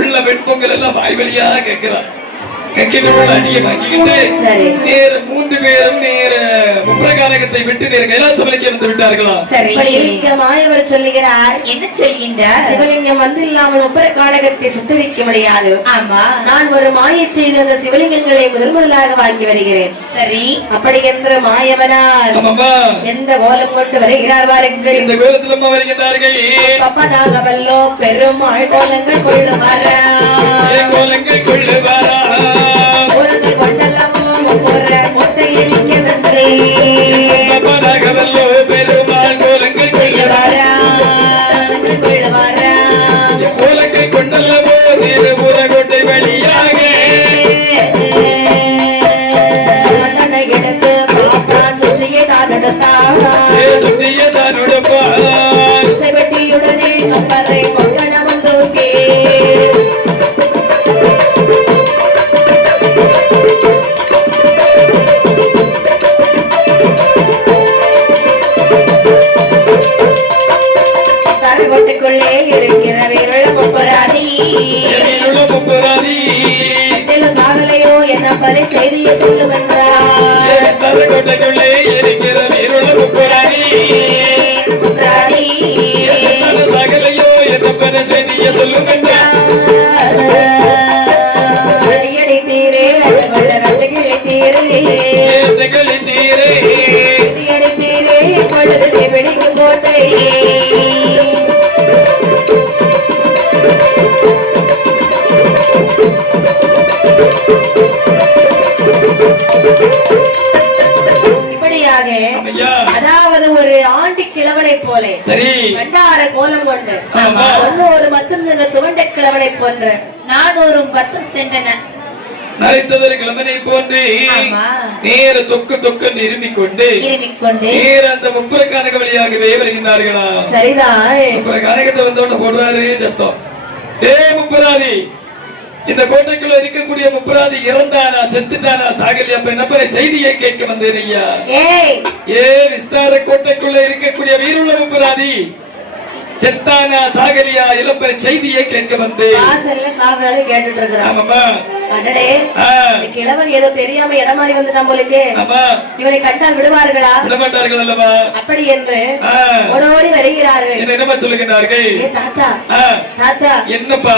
உள்ள வெண்பொங்கல் எல்லாம் வாய் வழியா கேட்கிறான். அடியை வாங்கிக்கிட்டு நேர 3 பேரும் நேர முப்ரகாரகத்தை விட்டு நேர கைலாசமலைக்கு வந்து விட்டார்களா? மாயவர் சொல்லுகிறார். என்ன சொல்கின்றார்? சிவலிங்கம் வந்து இல்லாமல் முப்ரகாரகத்தை சுட்டு வைக்க முடியாது. ஆமா நான் ஒரு மாயை செய்து அந்த சிவலிங்கங்களை முதலாக வாங்கி வருகிறேன். சரி அப்படி என்று மாயவனால் எந்த கோலம் கொண்டு வருகிறார் பாருங்கள். இந்த கோலத்தில் வருகிறார்கள். பப்பதாகவல்லோ பெருமாள் கோலங்கள் கொள்ளுவாரா கோலங்கள் கொள்ளுவாரா கோலங்கள் கொண்டல்லமோ போற கோட்டையில் இங்கே வந்து பப்பதாகவல்லோ பெருமாள் கோலங்கள் கொள்ளுவாரா கொள்ளுவாரா கோலங்கள் கொண்டல்லமோ திருபுர கோட்டை வழியாக எடுத்து பார்த்தான். சுற்றியே தான் எடுத்தான். சுற்றியே தான் எடுப்பான். செவட்டியுடனே கப்பலை பொங்கணம் தூக்கி கரகோட்டுக்குள்ளே இருக்கிற வீரள முப்பராதி சாகலையோ என்ன பல செய்தியை சொல்லுவென்றார். கரகோட்டுக்குள்ளே இருக்கிற வீரள முப்பராதி சாகலையோ என்ன பல செய்தியை சொல்லுவென்றார். அடியடி தீரே வெள்ள நட்டுகளை தீரே தீரே அடியடி தீரே பொழுது வெடிக்கும் கோட்டை இப்படியாக அதாவது ஒரு ஆண்டி கிழவனை போல கண்டார கோலம் கொண்டு ஒரு மத்தம் சென்ற துவண்ட கிழவனை போன்ற நான் ஒரு மத்தம் சென்றன நரைத்ததொரு கிழமனை போன்று நேர தொக்கு இருமிக் கொண்டு நேர அந்த முப்பரக்கானக வழியாகவே வருகின்றார்களா? சரிதான். முப்பரக்கானகத்தை வந்தோட போடுறாரு சத்தம். முப்பராதி இந்த கோட்டைக்குள்ள இருக்கக்கூடிய முப்பராதி இறந்தானா செத்துட்டானா சாகலியா? அப்ப என்ன செய்தியை கேட்க வந்தேன் ஐயா. விஸ்தார கோட்டைக்குள்ள இருக்கக்கூடிய வீருள்ள முப்பராதி செத்தானா சாகலியா இளம்பர செய்தியை கேட்க வந்தேன். கேட்டுட்டு இருக்கிறான். கிழவன் ஏதோ தெரியாம இடம் மாறி வந்துட்டான் போலுக்கு. இவனை கண்டால் விடுவார்களா? விடமாட்டார்கள் அல்லவா? அப்படி என்று ஓடோடி வருகிறார்கள். என்னமா சொல்லுகிறார்கள்? தாத்தா தாத்தா என்னப்பா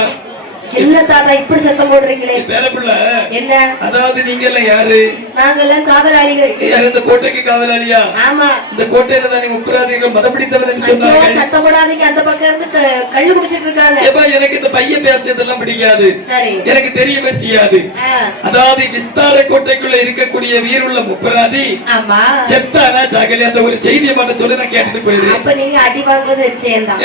என்ன தாத்தா இப்படி சத்தம் போடுறீங்களே? பேரப்புள்ள என்ன? அதாவது நீங்க எல்லாம் யாரு? நாங்க எல்லாம் காவலாளிகள். இந்த கோட்டைக்கு காவலாளியா? ஆமா. இந்த கோட்டையில தான் முப்பராதிகள் மதப்பிடித்தவன் சொன்னாங்க. சத்தம் போடாதீங்க, அந்த பக்கம் இருந்து கள்ளு குடிச்சிட்டு இருக்காங்க. ஏப்பா எனக்கு இந்த பையன் பேசுறதெல்லாம் பிடிக்காது. சரி. எனக்கு தெரியவே செய்யாது. அதாவது விஸ்தார கோட்டைக்குள்ள இருக்கக்கூடிய வீருள்ள முப்பராதி ஆமா செத்தானா சாகலி அந்த ஒரு செய்தியை மட்டும் சொல்லி நான் கேட்டுட்டு போயிருந்தேன். அப்ப நீங்க அடி வாங்குவது நிச்சயம் தான்.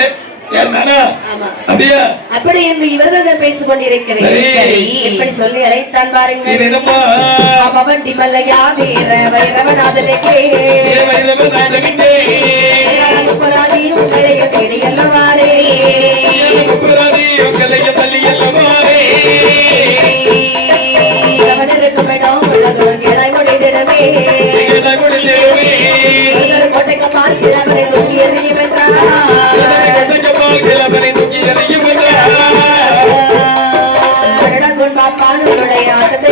அப்படி என்று இவர்கள் பேசிக் கொண்டிருக்கிறேன். எப்படி சொல்லி அழைத்தான் பாருங்கள். அவன் திமல்லையா வீர வைரவநாதனுக்கே உங்களைய தேடி அல்லவாரே அவனருக்கும் இடம் உள்ளதும் கிளை முடிந்திடமே கோட்டைக்கு பால் கிழவனை தூக்கி எறியும் என்றார். பாப்பானுடைய ஆட்டத்தை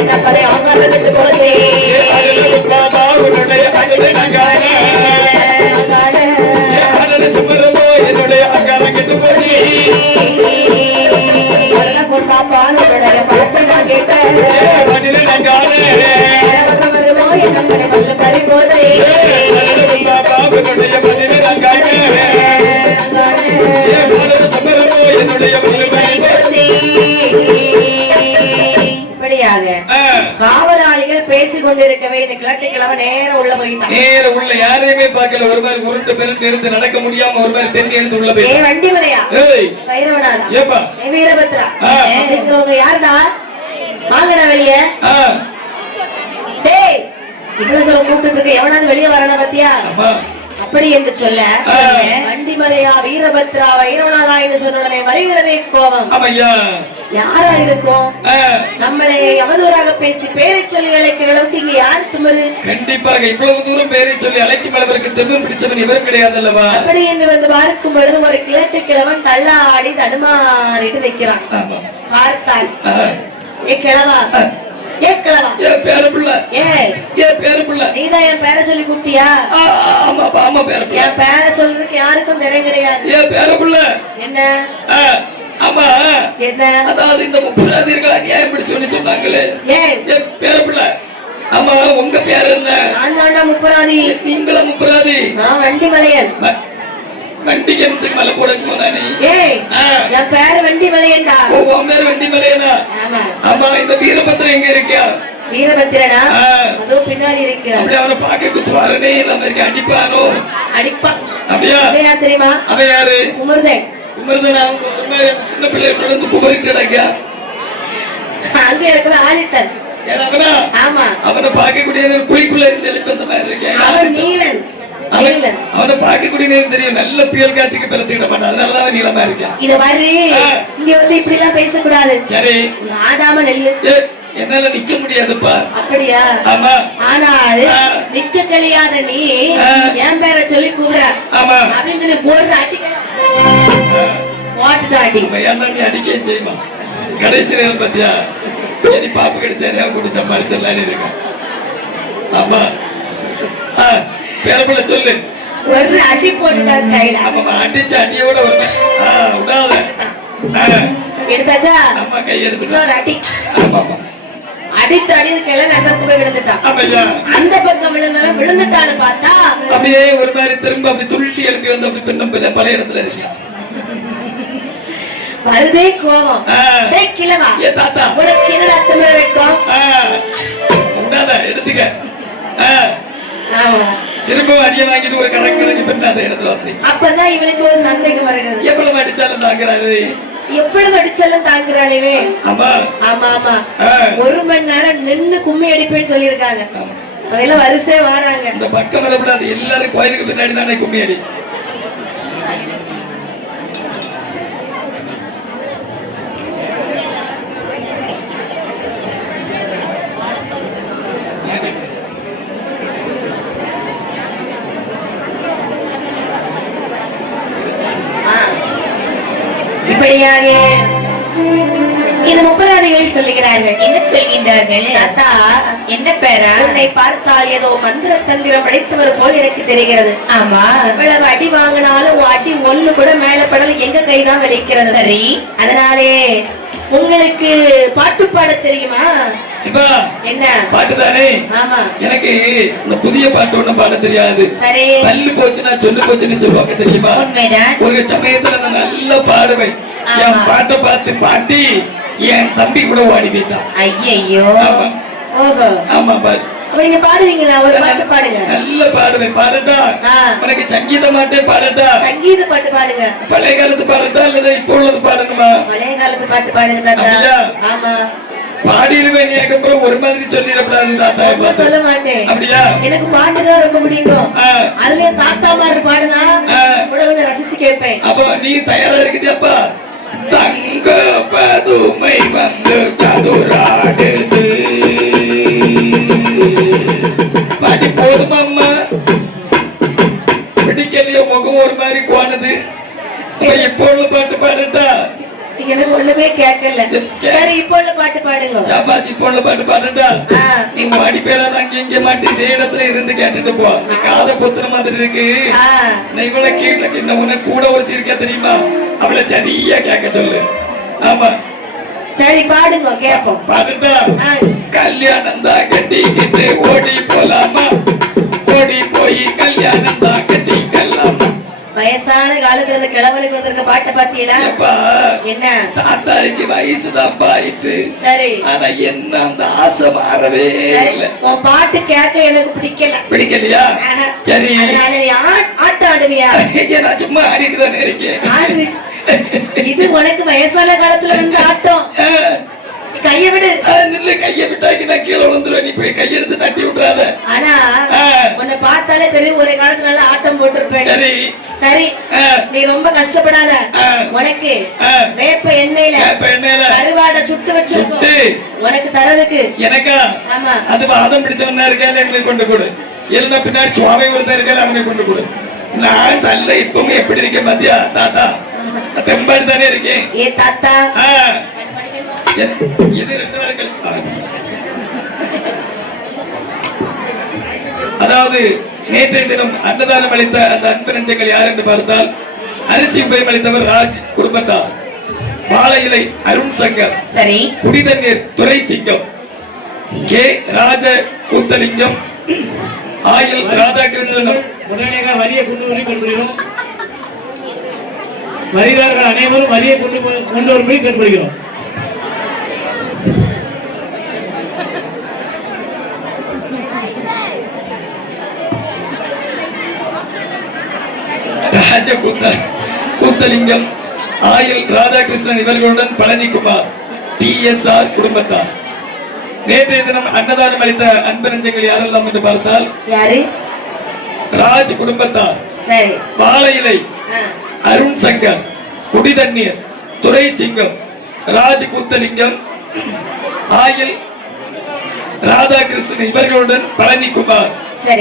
என்ன பலை ஆகாரத்துக்கு போதே சுமரமோ என்னுடைய அங்காரம் கெட்டு போச்சு பாப்பானுடைய பழத்தை நான் கேட்டேன் மனித நங்கானே வருமோ என்னுடைய மகள் பறிபோதே பாப்பாவுடைய மனித நங்கானே சுமரமோ என்னுடைய இப்படியாக காவலாளிகள் பேசிக் கொண்டிருக்கவே இந்த கிழட்டுக்கிழமை நேரம் உள்ள போயிட்டான். நேரம் உள்ள யாரையுமே பார்க்கல. ஒரு மாதிரி உருட்டு பெருட்டு இருந்து நடக்க முடியாம ஒரு மாதிரி தென்னி எடுத்து உள்ள போய் வண்டி மலையா பைரவனாரா ஏப்பா வீரபத்ரா அப்படிங்கிறவங்க யாருடா? வாங்கடா வெளிய. டேய் இவ்வளவு தூரம் கூப்பிட்டு இருக்க எவனாவது வெளியே வரான பத்தியா? அப்படி என்று சொல்ல வண்டி மலையா வீரபத்ரா வைரவநாதா என்று சொன்ன உடனே வருகிறதே கோபம். யாரா இருக்கும்? நம்மளை அவதூறாக பேசி பேரை சொல்லி அழைக்கிற அளவுக்கு இங்க யாரு திமிரு? கண்டிப்பாக இவ்வளவு தூரம் பேரை சொல்லி அழைக்கும் அளவிற்கு திமிர் பிடிச்சவன் இவரும் கிடையாது அல்லவா? அப்படி என்று வந்து பார்க்கும் பொழுது ஒரு கிழட்டு கிழவன் தள்ளாடி தடுமாறிட்டு நிற்கிறான். பார்த்தால் ஏ கிழவா நீதான் என் பேரை சொல்லி கூப்பிட்டியா? என் பேரை சொல்றதுக்கு யாருக்கும் திறம் கிடையாது. என்ன ஆமா என்ன அதாவது இந்த 30 அநியாயம் பிடிச்சு சொன்னாங்களே ஆமா உங்க பேர் என்ன? நான் தாண்டா முப்பராதி. நீங்களும் முப்பராதி? நான் வண்டி மலையன். வண்டிக்கு என்று மலை போடக்குமா நீ? என் பேரு வண்டி மலையன்டா. உன் பேர் வண்டி மலையனா? ஆமா இந்த வீரபத்திரன் எங்க இருக்கியா? வீரபத்திரனா அதோ பின்னாடி இருக்கிறான். அப்படி அவனை பார்க்க குத்துவாரனே நம்ம இருக்க அடிப்பானோ? அடிப்பா. அப்படியா? அவன் தெரியுமா? அவன் யாரு? குமர்தன். குமர்தனா? சின்ன பிள்ளை தொடர்ந்து குமரிட்டடா அங்க இருக்கிற ஆதித்தன். ஆமா அவனை பார்க்கக்கூடிய குழிக்குள்ள எழுப்பந்த மாதிரி இருக்கேன். அவன் நீலன். அவனை பார்க்கக்கூடிய நேரம் தெரியும். நல்ல புயல் காற்றுக்கு பிறத்துக்கிட மாட்டான். அதனாலதான் நீளமா இருக்கேன். இத மாதிரி இங்க வந்து இப்படி எல்லாம் பேசக்கூடாது. சரி ஆடாம நெல்லு. என்னால நிக்க முடியாதுப்பா. அப்படியா? ஆமா. ஆனால் நிக்க கழியாத நீ என் பேரை சொல்லி கூப்பிடுற. ஆமா அப்படின்னு சொல்லி போடுற அடி போட்டுட்டு அடி. நீ அடிக்க செய்யுமா? கடைசி நேரம் பத்தியா நீ பாப்பு கிடைச்சா கூட சமாளிச்சிடலான்னு இருக்கேன். ஆமா பேரப்பிள்ள சொல்லு. ஒரு அடி போட்டுட்டா கையில. ஆமா அடிச்சு அடியோட விடாத எடுத்தாச்சா? ஆமா கை எடுத்து இன்னொரு அடி. ஆமா அடித்து அடிது கிழமை அந்த பக்கம் விழுந்துட்டான். அந்த பக்கம் விழுந்தவன் விழுந்துட்டான்னு பார்த்தா அப்படியே ஒரு மாதிரி திரும்ப அப்படி துள்ளி எழுப்பி வந்து அப்படி பின்னும் பல இடத்துல இருக்கான். வருதே கோபம். கிழவா ஏ தாத்தா உனக்கு என்னடா திமிர வைக்கும்? எடுத்துக்க திரும்பவும் அடிய வாங்கிட்டு ஒரு கணக்கு பின்னாத இடத்துல வந்து அப்பதான் இவனுக்கு ஒரு சந்தேகம் வருகிறது. எவ்வளவு அடிச்சாலும் தாக்குறாரு. எவ்வளவு அடிச்சாலும் தாங்குறாளே. ஆமா ஆமா ஆமா 1 மணி நேரம் நின்னு கும்மி அடிப்பேன்னு சொல்லியிருக்காங்க. அவையெல்லாம் வரிசையா வராங்க. இந்த பக்கம் வரக்கூடாது. எல்லாரும் கோயிலுக்கு பின்னாடி தானே கும்மி அடி. இப்படியாக இது 30 சொல்லுகிறார்கள். என்ன சொல்கின்றார்கள்? தாத்தா என்ன பேரா? உன்னை பார்த்தால் ஏதோ மந்திர தந்திரம் படைத்தவர் போல் எனக்கு தெரிகிறது. ஆமா இவ்வளவு அடி வாங்கினாலும் அடி ஒண்ணு கூட மேல படல எங்க கைதான் வலிக்கிறது. சரி அதனாலே உங்களுக்கு பாட்டு பாட தெரியுமா? என்ன பாட்டு தானே? ஆமா எனக்கு இந்த புதிய பாட்டு ஒண்ணு பாட தெரியாது. சரி பல்லு போச்சுன்னா சொல்லு போச்சுன்னு சொல்லுவாங்க தெரியுமா? உண்மைதான். ஒரு சமயத்துல நான் நல்லா பாடுவேன். என் பாட்டை பார்த்து பாட்டி என் தம்பி கூட ஓடி போயிட்டான். ஐயோ ஓஹோ ஆமா பாடு. நீங்க பாடுவீங்களா? ஒரு பாட்டு பாடுங்க. நல்ல பாடுவேன். பாடட்டா? உனக்கு சங்கீத பாட்டே பாடட்டா? சங்கீத பாட்டு பாடுங்க. பழைய காலத்து பாடட்டா இல்ல இப்போ உள்ளது பாடணுமா? பழைய காலத்து பாட்டு பாடுங்க தாத்தா. ஆமா பாடிடுவேன். எனக்கு அப்புறம் ஒரு மாதிரி சொல்லிடக்கூடாது தாத்தா. சொல்ல மாட்டேன். அப்படியா? எனக்கு பாட்டுதான் ரொம்ப பிடிக்கும். அதுலயும் தாத்தா மாதிரி பாடுனா கூட கொஞ்சம் ரசிச்சு கேட்பேன். அப்ப நீ தயாரா இருக்குதியாப்பா? தங்க பதுமை வந்து சதுராடுது பாட்டி போதுமா அம்மா? பிடிக்கலையோ முகம் ஒரு மாதிரி கோணுது. இப்போ உள்ள பாட்டு பாடட்டா? எனக்கு ஒண்ணுமே கேட்கல. சரி இப்போ உள்ள பாட்டு பாடுங்க. சாப்பாச்சி இப்போ உள்ள பாட்டு பாடுடா. நீங்க அடி பேரா அங்க இங்க மாட்டி இதே இடத்துல இருந்து கேட்டுட்டு போ. நீ காதை பொத்துற மாதிரி இருக்கு. நான் இவ்வளவு கேட்கல. என்ன உனக்கு கூட ஒருத்தி இருக்கா தெரியுமா? அவளை சரியா கேட்க சொல்லு. ஆமா சரி பாடுங்க கேப்போம். பாடுடா. கல்யாணம் தான் கட்டிக்கிட்டு ஓடி போலாமா? ஓடி போய் கல்யாணம் தான் கட்டிக்கலாமா? வயசான காலத்துல இந்த கிழவனுக்கு வந்திருக்க பாட்டை பாத்தீங்களா? என்ன தாத்தாருக்கு வயசுதான் பாயிட்டு. சரி ஆனா என்ன அந்த ஆசை மாறவே இல்லை. உன் பாட்டு கேட்க எனக்கு பிடிக்கல. பிடிக்கலையா? சரி நீ ஆட்டம் ஆடுவியா? நான் சும்மா ஆடிட்டு தானே இருக்கேன். இது உனக்கு வயசான காலத்துல வந்து ஆட்டம். கைய விடு. நில்லு. கைய விட்டாக்கி நான் கீழே வந்துருவேன். நீ போய் கையெடுத்து தட்டி விட்டுறாத. ஆனா உன்னை பார்த்தாலே தெரியும் ஒரு காலத்துல நல்லா ஆட்டம் போட்டிருப்பேன். சரி சரி நீ ரொம்ப கஷ்டப்படாத. உனக்கு வேப்ப எண்ணெயில கருவாடை சுட்டு வச்சிருக்கு உனக்கு தரதுக்கு. எனக்கா? ஆமா. அது வாதம் பிடிச்சவனா இருக்காரு எங்களுக்கு கொண்டு கொடு. இல்லைன்னா பின்னாடி சுவாமி ஒருத்தர் இருக்காரு அவனை கொண்டு கொடு. நான் நல்ல இப்பவும் எப்படி இருக்கேன் பாத்தியா தாத்தா? தெம்பாடு தானே இருக்கேன். ஏ தாத்தா அதாவது நேற்றைய தினம் அன்னதானம் அளித்த அந்த அன்பு நெஞ்சங்கள் யார் என்று பார்த்தால் அரிசி உபயம் அளித்தவர் ராஜ் குடும்பத்தார், வாழை இலை அருண் சங்கர், சரி குடிதண்ணீர் துரை சிங்கம், கே ராஜ கூத்தலிங்கம், ஆயில் ராதாகிருஷ்ணன். உடனடியாக வரியை கொண்டு வருகிறோம். வரிதாரர்கள் அனைவரும் வரியை கொண்டு வரும்படி கேட்டுக்கொள்கிறோம். ராஜ கூத்தலிங்கம், ஆயில் ராதாகிருஷ்ணன் இவர்களுடன் பழனிக்குமார், TSR குடும்பத்தார். நேற்றைய தினம் அன்னதானம் அளித்த அன்பு நெஞ்சங்கள் யாரெல்லாம் என்று பார்த்தால் ராஜ் குடும்பத்தார், வாழை இலை அருண் சங்கர், குடிதண்ணீர் துரை சிங்கம், ராஜ் கூத்தலிங்கம், ஆயில் ராதாகிருஷ்ணன் இவர்களுடன் பழனிக்குமார்,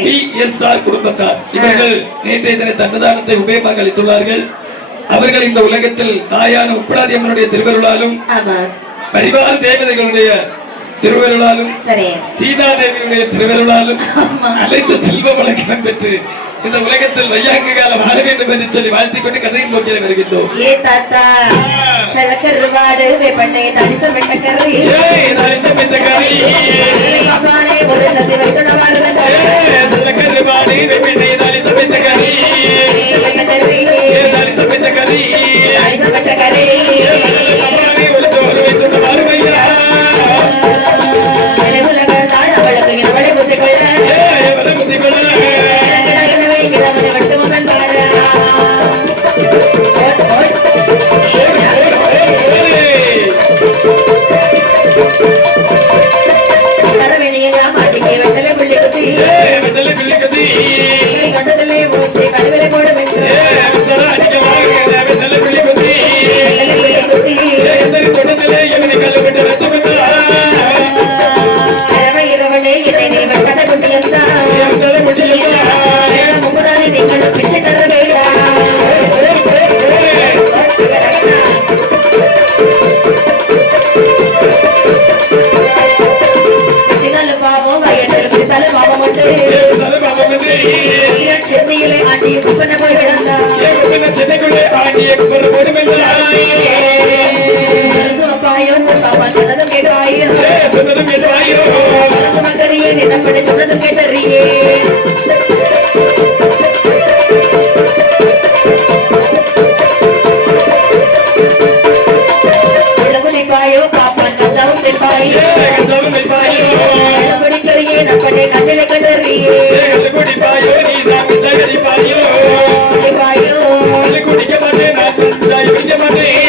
TSR குடும்பத்தார். இவர்கள் நேற்றைய தின அன்னதானத்தை உபயமாக அளித்துள்ளார்கள். அவர்கள் இந்த உலகத்தில் தாயான உப்படாதி அம்மனுடைய திருவருளாலும் பரிவார தேவதைகளுடைய திருவருளாலும் சீதா தேவியுடைய திருவருளாலும் அனைத்து செல்வ வழக்கம் பெற்று இந்த உலகத்தில் வையாங்க காலம் வாழ வேண்டும் என்று சொல்லி வாழ்த்திக் கொண்டு கதையின் நோக்கில வருகின்றோம். ஏ தாத்தா சலக்கருவாடு வெப்பண்ணை தலிசம் வெட்டக்கறி தலிசம் வெட்டக்கறி பகவானே ஒரு சதி வைத்தனவாறு சலக்கருவாடு வெப்பண்ணை தலிசம் வெட்டக்கறி தலிசம் வெட்டக்கறி தலிசம் வெட்டக்கறி பகவானே ஒரு சோறு வைத்தனவாறு வையா உலக தாழ வழக்கு எவளை புத்திக்கொள்ள எவளை புத்திக்கொள்ள சென்னையிலே ஆண்டிய குப்பன போய் கிடந்தார். சென்னைக்குள்ளே ஆண்டிய குப்பன பாயோ பாப்பா சொன்னதும் கேட்டாயோ மக்களையே நிலப்படை சொன்னதும் கேட்டறியே பாயோ பாப்பா கஞ்சாவும் பாயோ படிக்கறியே நம்மளே கண்ணிலை கண்டறியே பாயோ நீ சாமி பாயோ பாயோ குடிக்க மாட்டேன் நான் குடிக்க மாட்டேன்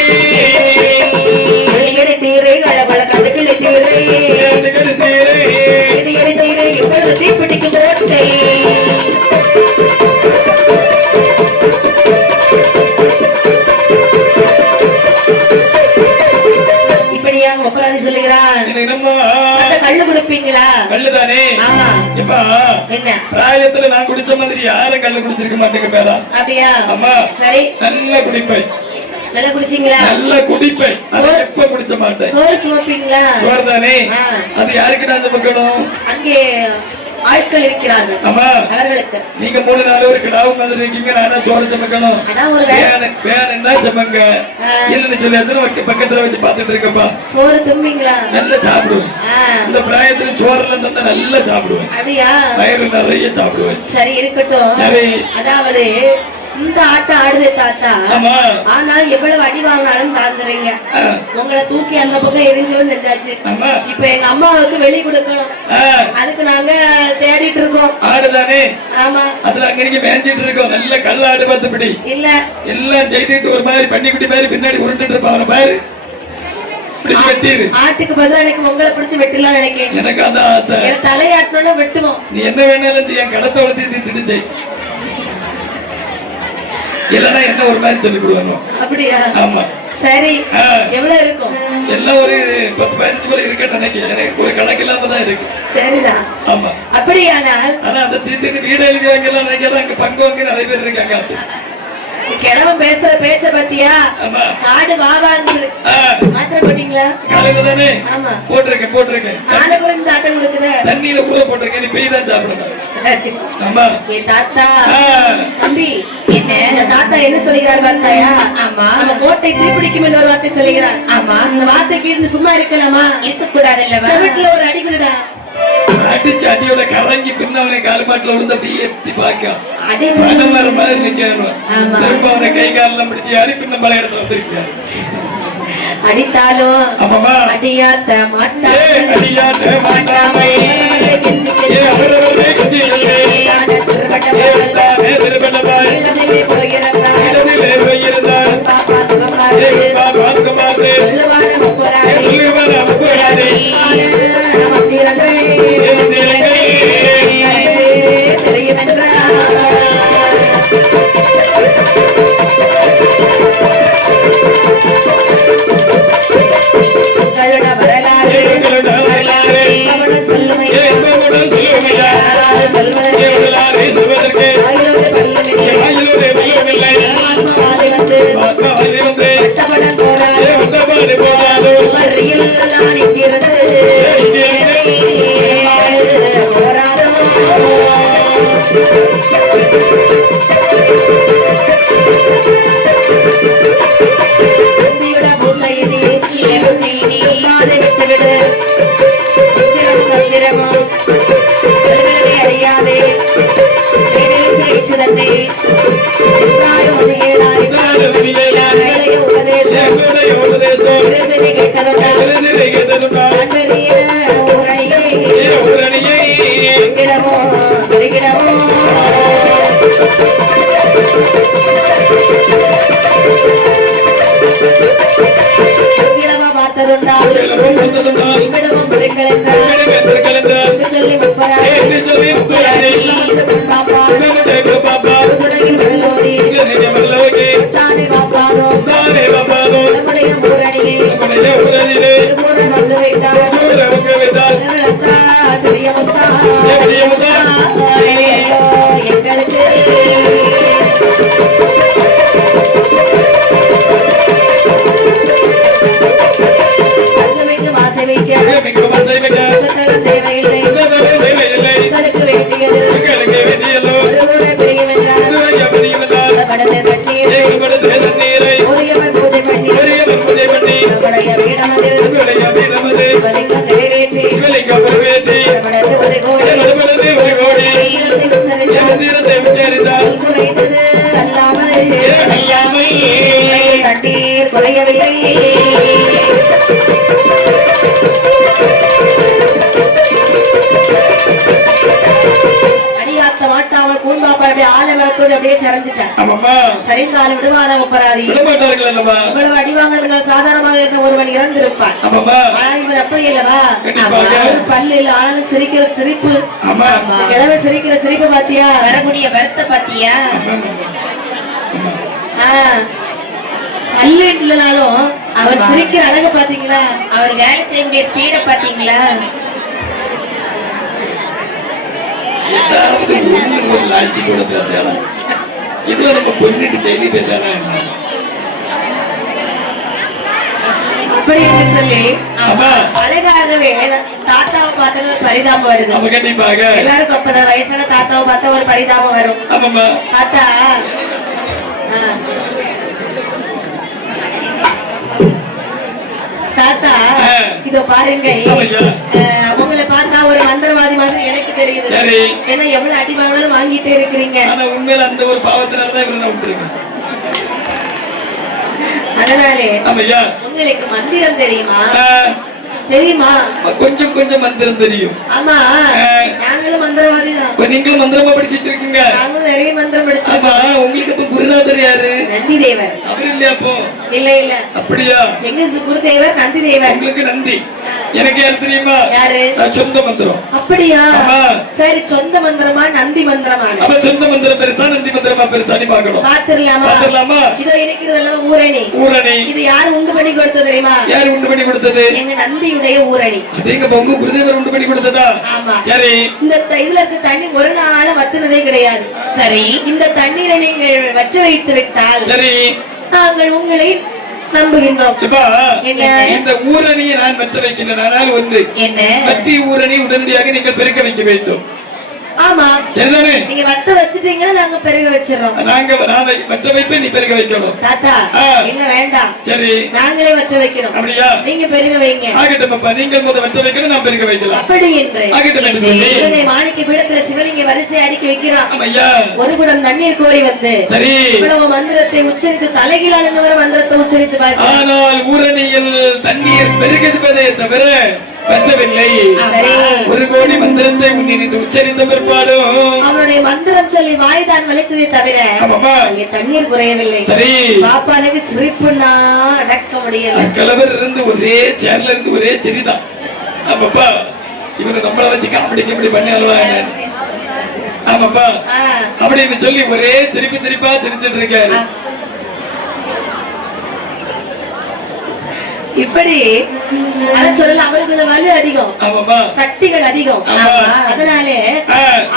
தீரை அழவழ கண்டுகளை தீரை தீரை இப்பொழுது தீப்பிடிக்கும் ஓட்டை இப்படியாக ஒப்பராதி சொல்லுகிறான். கள்ளு குடிப்பீங்களா? கள்ளுதானே. என்ன பிராயத்துல நான் குடிச்ச மாதிரி யாரும் கள்ளு குடிச்சிருக்க மாட்டேங்க பேரா. அப்படியா? அம்மா சரி நல்ல குடிப்பேன். நல்லா குடிச்சீங்களா? நல்லா குடிப்பேன். அது எப்ப குடிச்ச மாட்டேன். சோறு சுமப்பீங்களா? சோறு தானே. அது யாருக்கு நான் சமைக்கணும்? அங்கே ஆட்கள் இருக்கிறார்கள். ஆமா, அவர்களுக்கு. நீங்க 3-4 பேர் கிடாவு மாதிரி இருக்கீங்க. நான் சோறு சமைக்கணும். வேற என்ன சமைங்க இல்லன்னு சொல்லி எத்தனை பக்கத்துல வச்சு பாத்துட்டு இருக்கப்பா. சோறு தும்பீங்களா? நல்லா சாப்பிடுவேன். இந்த பிராயத்துல சோறுல இருந்தா நல்லா சாப்பிடுவேன். அப்படியா? வயிறு நிறைய சாப்பிடுவேன். சரி இருக்கட்டும். சரி, அதாவது இந்த ஆட்டம் ஆடுது தாத்தா. ஆனால் எவ்வளவு அடி வாங்கினாலும் தாங்குறீங்க. உங்களை தூக்கி அந்த பக்கம் எரிஞ்சு செஞ்சாச்சு. இப்ப எங்க அம்மாவுக்கு வெளி கொடுக்கணும். அதுக்கு நாங்க தேடிட்டு இருக்கோம். ஆடுதானே? ஆமா, அதுல அங்க மேய்ஞ்சிட்டு இருக்கோம். நல்ல கல்லாடு பார்த்துப்படி இல்ல எல்லாம் செய்துட்டு ஒரு மாதிரி பண்ணிக்குட்டி மாதிரி பின்னாடி உருண்டுட்டு இருப்பாங்க பாரு. ஆட்டுக்கு பதிலா எனக்கு உங்களை பிடிச்சு வெட்டலாம் நினைக்கிறேன். எனக்கு அந்த ஆசை. தலையாட்டணும் வெட்டுவோம். நீ என்ன வேணாலும் செய்ய. கடத்தை வளர்த்தி திட்டு செய். இல்லனா என்ன ஒரு மாதிரி சொல்லி கொடுவாங்க. அப்படியா? ஆமா. சரி, எவ்வளவு இருக்கும்? எல்லாம் ஒரு 10-15 பேர் இருக்கன்னு நினைக்கிறேன். ஒரு கணக்கு இல்லாம தான் இருக்கு. சரிதான். ஆமா. அப்படியானால் ஆனா அதை தீர்த்துட்டு வீடு எழுதி வாங்கலாம் நினைக்கிறேன். அங்க பங்கு வாங்க நிறைய பேர் இருக்காங்க. கிழவன் பேசுற பேச்ச பத்தியா? காடு வாவாங்க மாத்திர போட்டீங்களா? காலையில தானே. ஆமா, போட்டிருக்கேன். நாளைக்கு இந்த ஆட்டம் கொடுக்குற தண்ணியில ஊற போட்டிருக்கேன். நீ பெய் தான் சாப்பிடணும். ஆமா. ஏ தாத்தா, தம்பி, என்ன தாத்தா என்ன சொல்லுகிறார் பார்த்தாயா? ஆமா, நம்ம கோட்டை தீப்பிடிக்கும் ஒரு வார்த்தை சொல்லுகிறார். ஆமா, இந்த வார்த்தைக்கு சும்மா இருக்கலாமா? இருக்க கூடாது இல்ல. செவட்ல ஒரு அடிக்கணுடா. அடிச்சு அடியோட கலங்கி பின்னவனை கால்மாட்டில் விழுந்து அப்படியே எத்தி பார்க்க பணமர மாதிரி நிக்கணும். திரும்ப அவனை கை காலில் பிடிச்சி அடி பின்ன பல இடத்துல வந்திருக்காரு. அடித்தாலும் அடியாத்த மாட்டாமே சரிந்தாலும் விடுவான ஒப்பராதி இவ்வளவு அடிவாங்க சாதாரணமாக இருந்த ஒருவன் இறந்திருப்பான். அப்படி இல்லவா? பல்லு இல்ல ஆனாலும் சிரிக்கிற சிரிப்பு. கிழமை சிரிக்கிற சிரிப்பு பாத்தியா? வரக்கூடிய வருத்த பாத்தியா? பல்லு இல்லனாலும் அவர் சிரிக்கிற அழகு பாத்தீங்களா? அவர் வேலை செய்யக்கூடிய ஸ்பீட பாத்தீங்களா? இதுல நம்ம பொண்ணிட்டு செய்தி பேசானா அப்படி என்று சொல்லி ஆமா அழகாகவே தாத்தாவை பார்த்த ஒரு பரிதாபம் வருது. அப்ப கண்டிப்பாக எல்லாருக்கும் அப்பதான் வயசான தாத்தாவை பார்த்தா ஒரு பரிதாபம் வரும். ஆமாம்மா தாத்தா தாத்தா இதோ பாருங்க, உங்களை பார்த்தா ஒரு மந்திரவாதி மாதிரி எனக்கு தெரியுது. சரி, ஏன்னா எவ்வளவு அடி வாங்கினாலும் வாங்கிட்டே இருக்கிறீங்க. ஆனா உண்மையில அந்த ஒரு பாவத்தினாலதான் இவரை நான் விட்டுருக்கேன். அதனாலே ஆமையா உங்களுக்கு மந்திரம் தெரியுமா? தெரியுமா? கொஞ்சம் கொஞ்சம் மந்திரம் தெரியும். ஆமா, நாங்களும் மந்திரவாதி தான். நீங்களும் மந்திரமா படிச்சு வச்சிருக்கீங்க? நாங்களும் நிறைய மந்திரம் படிச்சிருக்கோம். உங்களுக்கு இப்ப குருநாதர் யாரு? நந்தி தேவர். அவர் இல்லையா? அப்போ இல்ல இல்ல. அப்படியா? எங்க இந்த குருதேவர் நந்தி தேவர். உங்களுக்கு நந்தி. எனக்கு யாரு தெரியுமா? யாரு? சொந்த மந்திரம். அப்படியா? சரி, சொந்த மந்திரமா நந்தி மந்திரமா? அப்ப சொந்த மந்திரம் பெருசா நந்தி மந்திரமா பெருசா நீ பாக்கணும். பாத்துடலாமா? இதோ இருக்கிறதெல்லாம் ஊரணி. ஊரணி இது யாரு உண்டு பண்ணி கொடுத்தது தெரியுமா? யாரு உண்டு பண்ணி கொடுத்தது? எங்க நந்தியுடைய ஊரணி. அதேங்க உங்க குருதேவர் உண்டு பண்ணி கொடுத்ததா? ஆமா. சரி, இந்த இதுல இருக்க தண்ணி ஒரு நாள வத்துனதே கிடையாது. சரி, இந்த தண்ணீரை நீங்கள் வற்ற வைத்து விட்டால் சரி நாங்கள் உங்களை நம்புகின்றோம். இந்த ஊரணியை நான் வற்ற வைக்கின்றேன். ஆனால் ஒன்று என்ன? வற்றி ஊரணி உடனடியாக நீங்கள் பெருக்க வைக்க வேண்டும். ஆமா, சரிதானே? நீங்க வத்த வச்சிட்டீங்கன்னா நாங்க பெருக வச்சிரோம். நான் வற்ற வைப்பேன், நீ பெருக வைக்கணும். தாத்தா இல்ல வேண்டாம். சரி, நாங்களே வற்ற வைக்கிறோம். அப்படியா? நீங்க பெருக வைங்க. ஆகட்டும் அப்பா, நீங்க முதல்ல வற்ற வைக்கணும், நான் பெருக வைக்கலாம். அப்படி என்று ஆகட்டும் என்று சொல்லி மாணிக்க பீடத்துல சிவலிங்க வரிசை அடுக்கி வைக்கிறான். ஐயா, ஒரு குடம் தண்ணீர் கோரி வந்து சரி இவ்வளவு மந்திரத்தை உச்சரித்து தலைகீழான வர மந்திரத்தை உச்சரித்து பார்க்க. ஆனால் ஊரணியில் தண்ணீர் பெருகுவதே தவிர பற்றவில்லை. ஒரு கோடி மந்திரத்தை முன்னின்று உச்சரித்த பிற்பாடும் அவனுடைய மந்திரம் சொல்லி வாய்தான் வலித்ததே தவிர அங்கே தண்ணீர் குறையவில்லை. சரி, பாப்பானுக்கு சிரிப்புன்னா அடக்க முடியல. கலவர் இருந்து ஒரே சேர்ல இருந்து ஒரே சிரிதான். அப்பப்பா இவரு நம்மள வச்சு காமெடி கிமெடி பண்ணி அழுவாங்க. ஆமாப்பா அப்படின்னு சொல்லி ஒரே சிரிப்பா சிரிச்சிட்டு இருக்காரு. இப்படி அத சொல்லல, அவருக்கு வலு அதிகம், சக்திகள் அதிகம். அதனாலே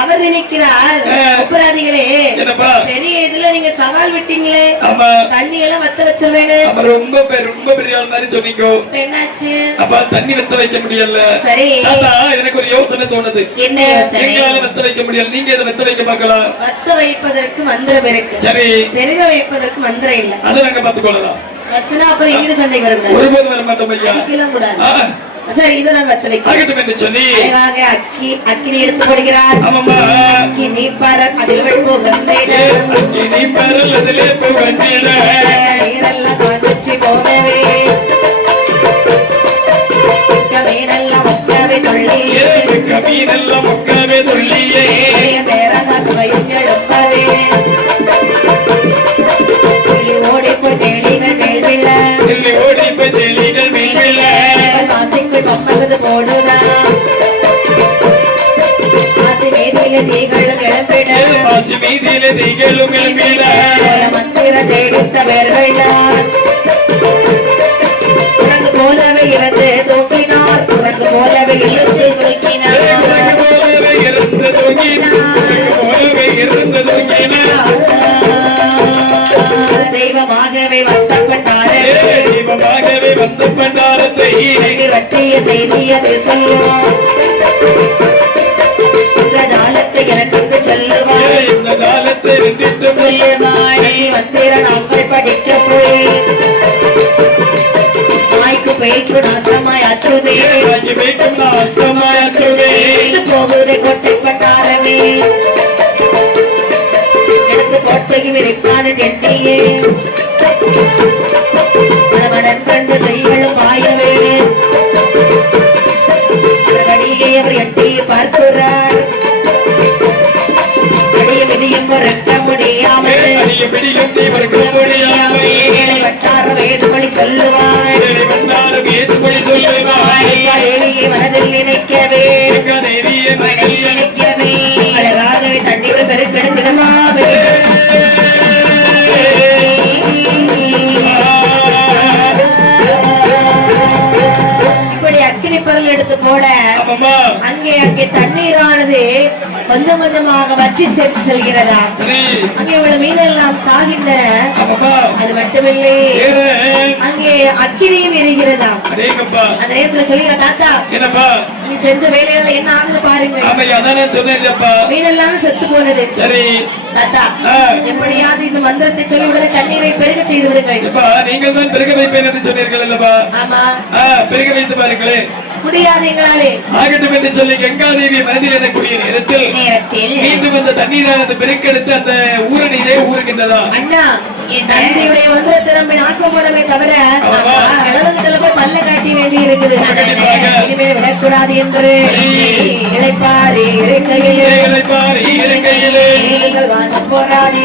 அவர் நினைக்கிறார், அபராதிகளே பெரிய இதுல நீங்க சவால் விட்டீங்களே, தண்ணி எல்லாம் வத்த வச்சிருவேன்னு ரொம்ப பெரிய ஆள் மாதிரி சொன்னீங்க. என்னாச்சு? அப்ப தண்ணி வத்த வைக்க முடியல. சரி, எனக்கு ஒரு யோசனை தோணுது. என்ன யோசனை? எங்களால வத்த வைக்க முடியல, நீங்க இதை வத்த வைக்க பார்க்கலாம். வத்த வைப்பதற்கு மந்திரம் இருக்கு. சரி, பெருக வைப்பதற்கு மந்திரம் இல்ல. அதை நாங்க பார்த்துக்கொள்ளலாம். வத்தனா அப்புறம் எங்கிட்ட சண்டை வருங்க? ஒருபோதும் வர மாட்டோம் ஐயா. அக்கிலாம் கூடாது. சரி, இதை நான் வத்த வைக்கிறேன். ஆகட்டும் என்று சொல்லி அழகாக அக்கினி எடுத்து போடுகிறார். ஆமாம்மா, அக்கினி பரல் அதில் வைப்போ வந்தேட, அக்கினி பரல் அதில் வைப்போ வந்தேட, நீரெல்லாம் காஞ்சி போனவே கமீனெல்லாம் மொக்கவே துள்ளியே, கமீனெல்லாம் மொக்கவே துள்ளியே, நேரதான் வயிற்றெழுப்பவே ஓடி போய் தேடிகள் மேல்வில்ல, ஓடி போய் தேடிகள் மேல்வில்ல, மாசிக்குள் பம்பது போடுதான், ஆசி மீதில தீகளும் கிளம்பிட, ஆசி மீதில தீகளும் கிளம்பிட, மந்திர சேடித்தவர்கள் உனக்கு போலவே இருந்து தூக்கினார், உனக்கு போலவே இருந்து தூக்கினார், போலவே இருந்து தூக்கினார், போலவே இருந்து தூக்கினார், தெய்வமாகவே வந்தப்பட்டாரே, தெய்வமாகவே வந்தப்பட்டாரத்தை வற்றிய செய்தியது சொல்லுவோம், இந்த ஜாலத்தை எனக்கு சொல்லுவாய், இந்த ஜாலத்தை நிந்தித்து சொல்லுவாய், மந்திர நாங்கள் படிக்க போய் மாய்க்கு பெய்க்கு நாசமாய் அச்சுதே, பெய்க்கும் நாசமாய் அச்சுதே, போகுதே கொட்டைப்பட்டாரமே கோட்டைக்கு விரிப்பான கெட்டியே, மனமடன் கண்டு செய்களும் பாயவே அடியை அவர் எட்டியை பார்க்கிறார், அடிய விதியும் ரக்க முடியாமல் வட்டார வேதுமொழி சொல்லுவாய், மனதில் நினைக்கவே நினைக்கவே அழகாகவே தண்ணீர் பெருக்கெடுத்திடமாவே இப்படி அக்கினி பரல் எடுத்து போட அங்கே தண்ணீரானது கொஞ்சம் கொஞ்சமாக வற்றி சேர்த்து செல்கிறதா. அங்கே உள்ள மீனெல்லாம் சாகின்றன. அது மட்டுமில்லை, அங்கே அக்கினியும் எரிகிறதாம். அடேங்கப்பா. அந்த நேரத்துல சொல்லிங்க தாத்தா என்னப்பா? நீ செஞ்ச வேலையால என்ன ஆகுது பாருங்க. ஆமையா அதான் நான் சொன்னேன்ப்பா. மீனெல்லாம் செத்து போனது. சரி தாத்தா எப்படியாவது இந்த மந்திரத்தை சொல்லி விடுங்க, தண்ணீரை பெருக செய்து விடுங்கள். நீங்கள் தான் பெருக வைப்பேன் என்று சொன்னீர்கள் அல்லவா? ஆமா. பெருக வைத்து பாருங்களேன். முடியாது எங்களாலே. ஆகட்டும் என்று சொல்லி கங்காதேவி மனதில் எண்ணக்கூடிய நேரத்தில் மீண்டும் வந்த தண்ணீரானது பெருக்கெடுத்து அந்த ஊர நீரே ஊறுகின்றதா? அண்ணா நந்தியுடைய மந்திரத்தை நம்ம நாசம் பண்ணவே தவிர கிழவன்களை போய் பல்ல காட்டி வேண்டி இருக்குது. இனிமே விடக்கூடாது என்று இழைப்பாரி இறைக்கையிலே இழைப்பாரி இறைக்கையிலே போராடி